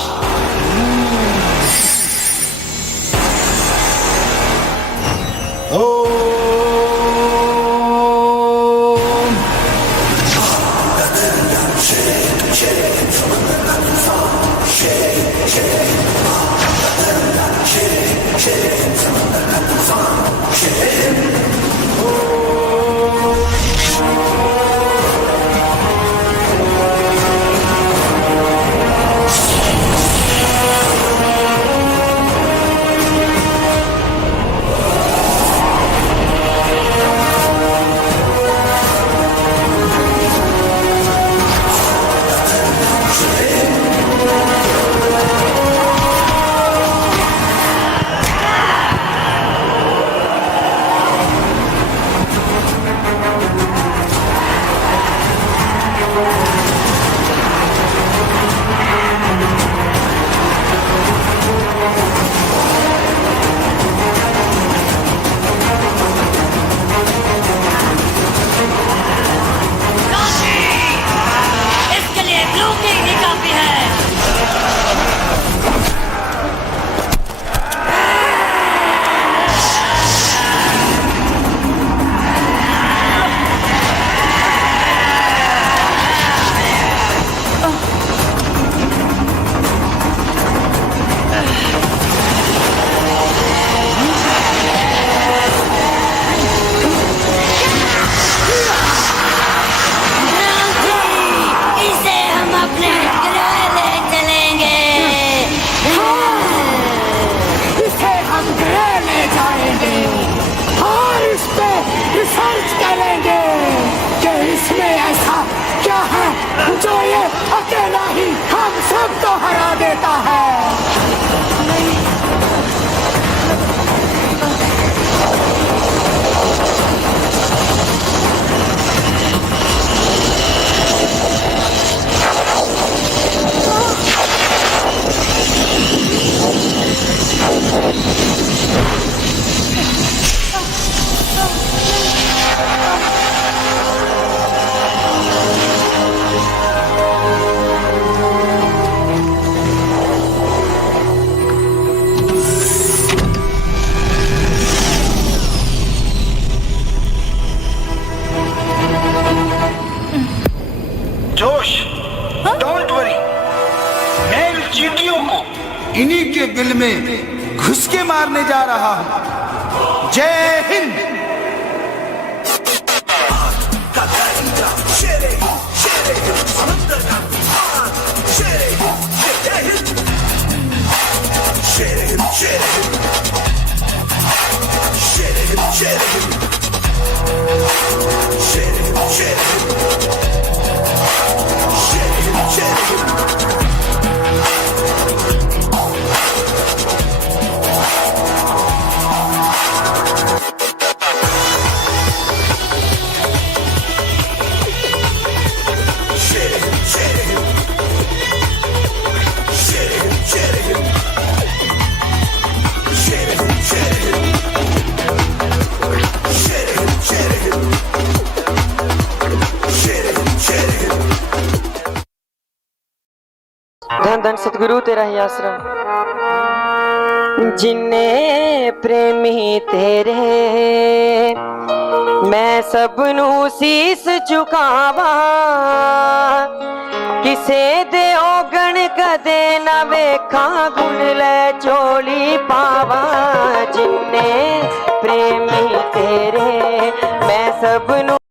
है। जोश, डोंट वरी, मैं इन चींटियों को इन्हीं के बिल में घुस के मारने जा रहा हूं। जय हिंद। धन धन सतगुरु तेरा ही आसरा। जिन्ने प्रेमी तेरे मैं सबनू सीस झुकावा, किसे दे ओगण कदे ना वेखा, गुण ले चोली पावा। जिन्ने प्रेमी तेरे मैं सब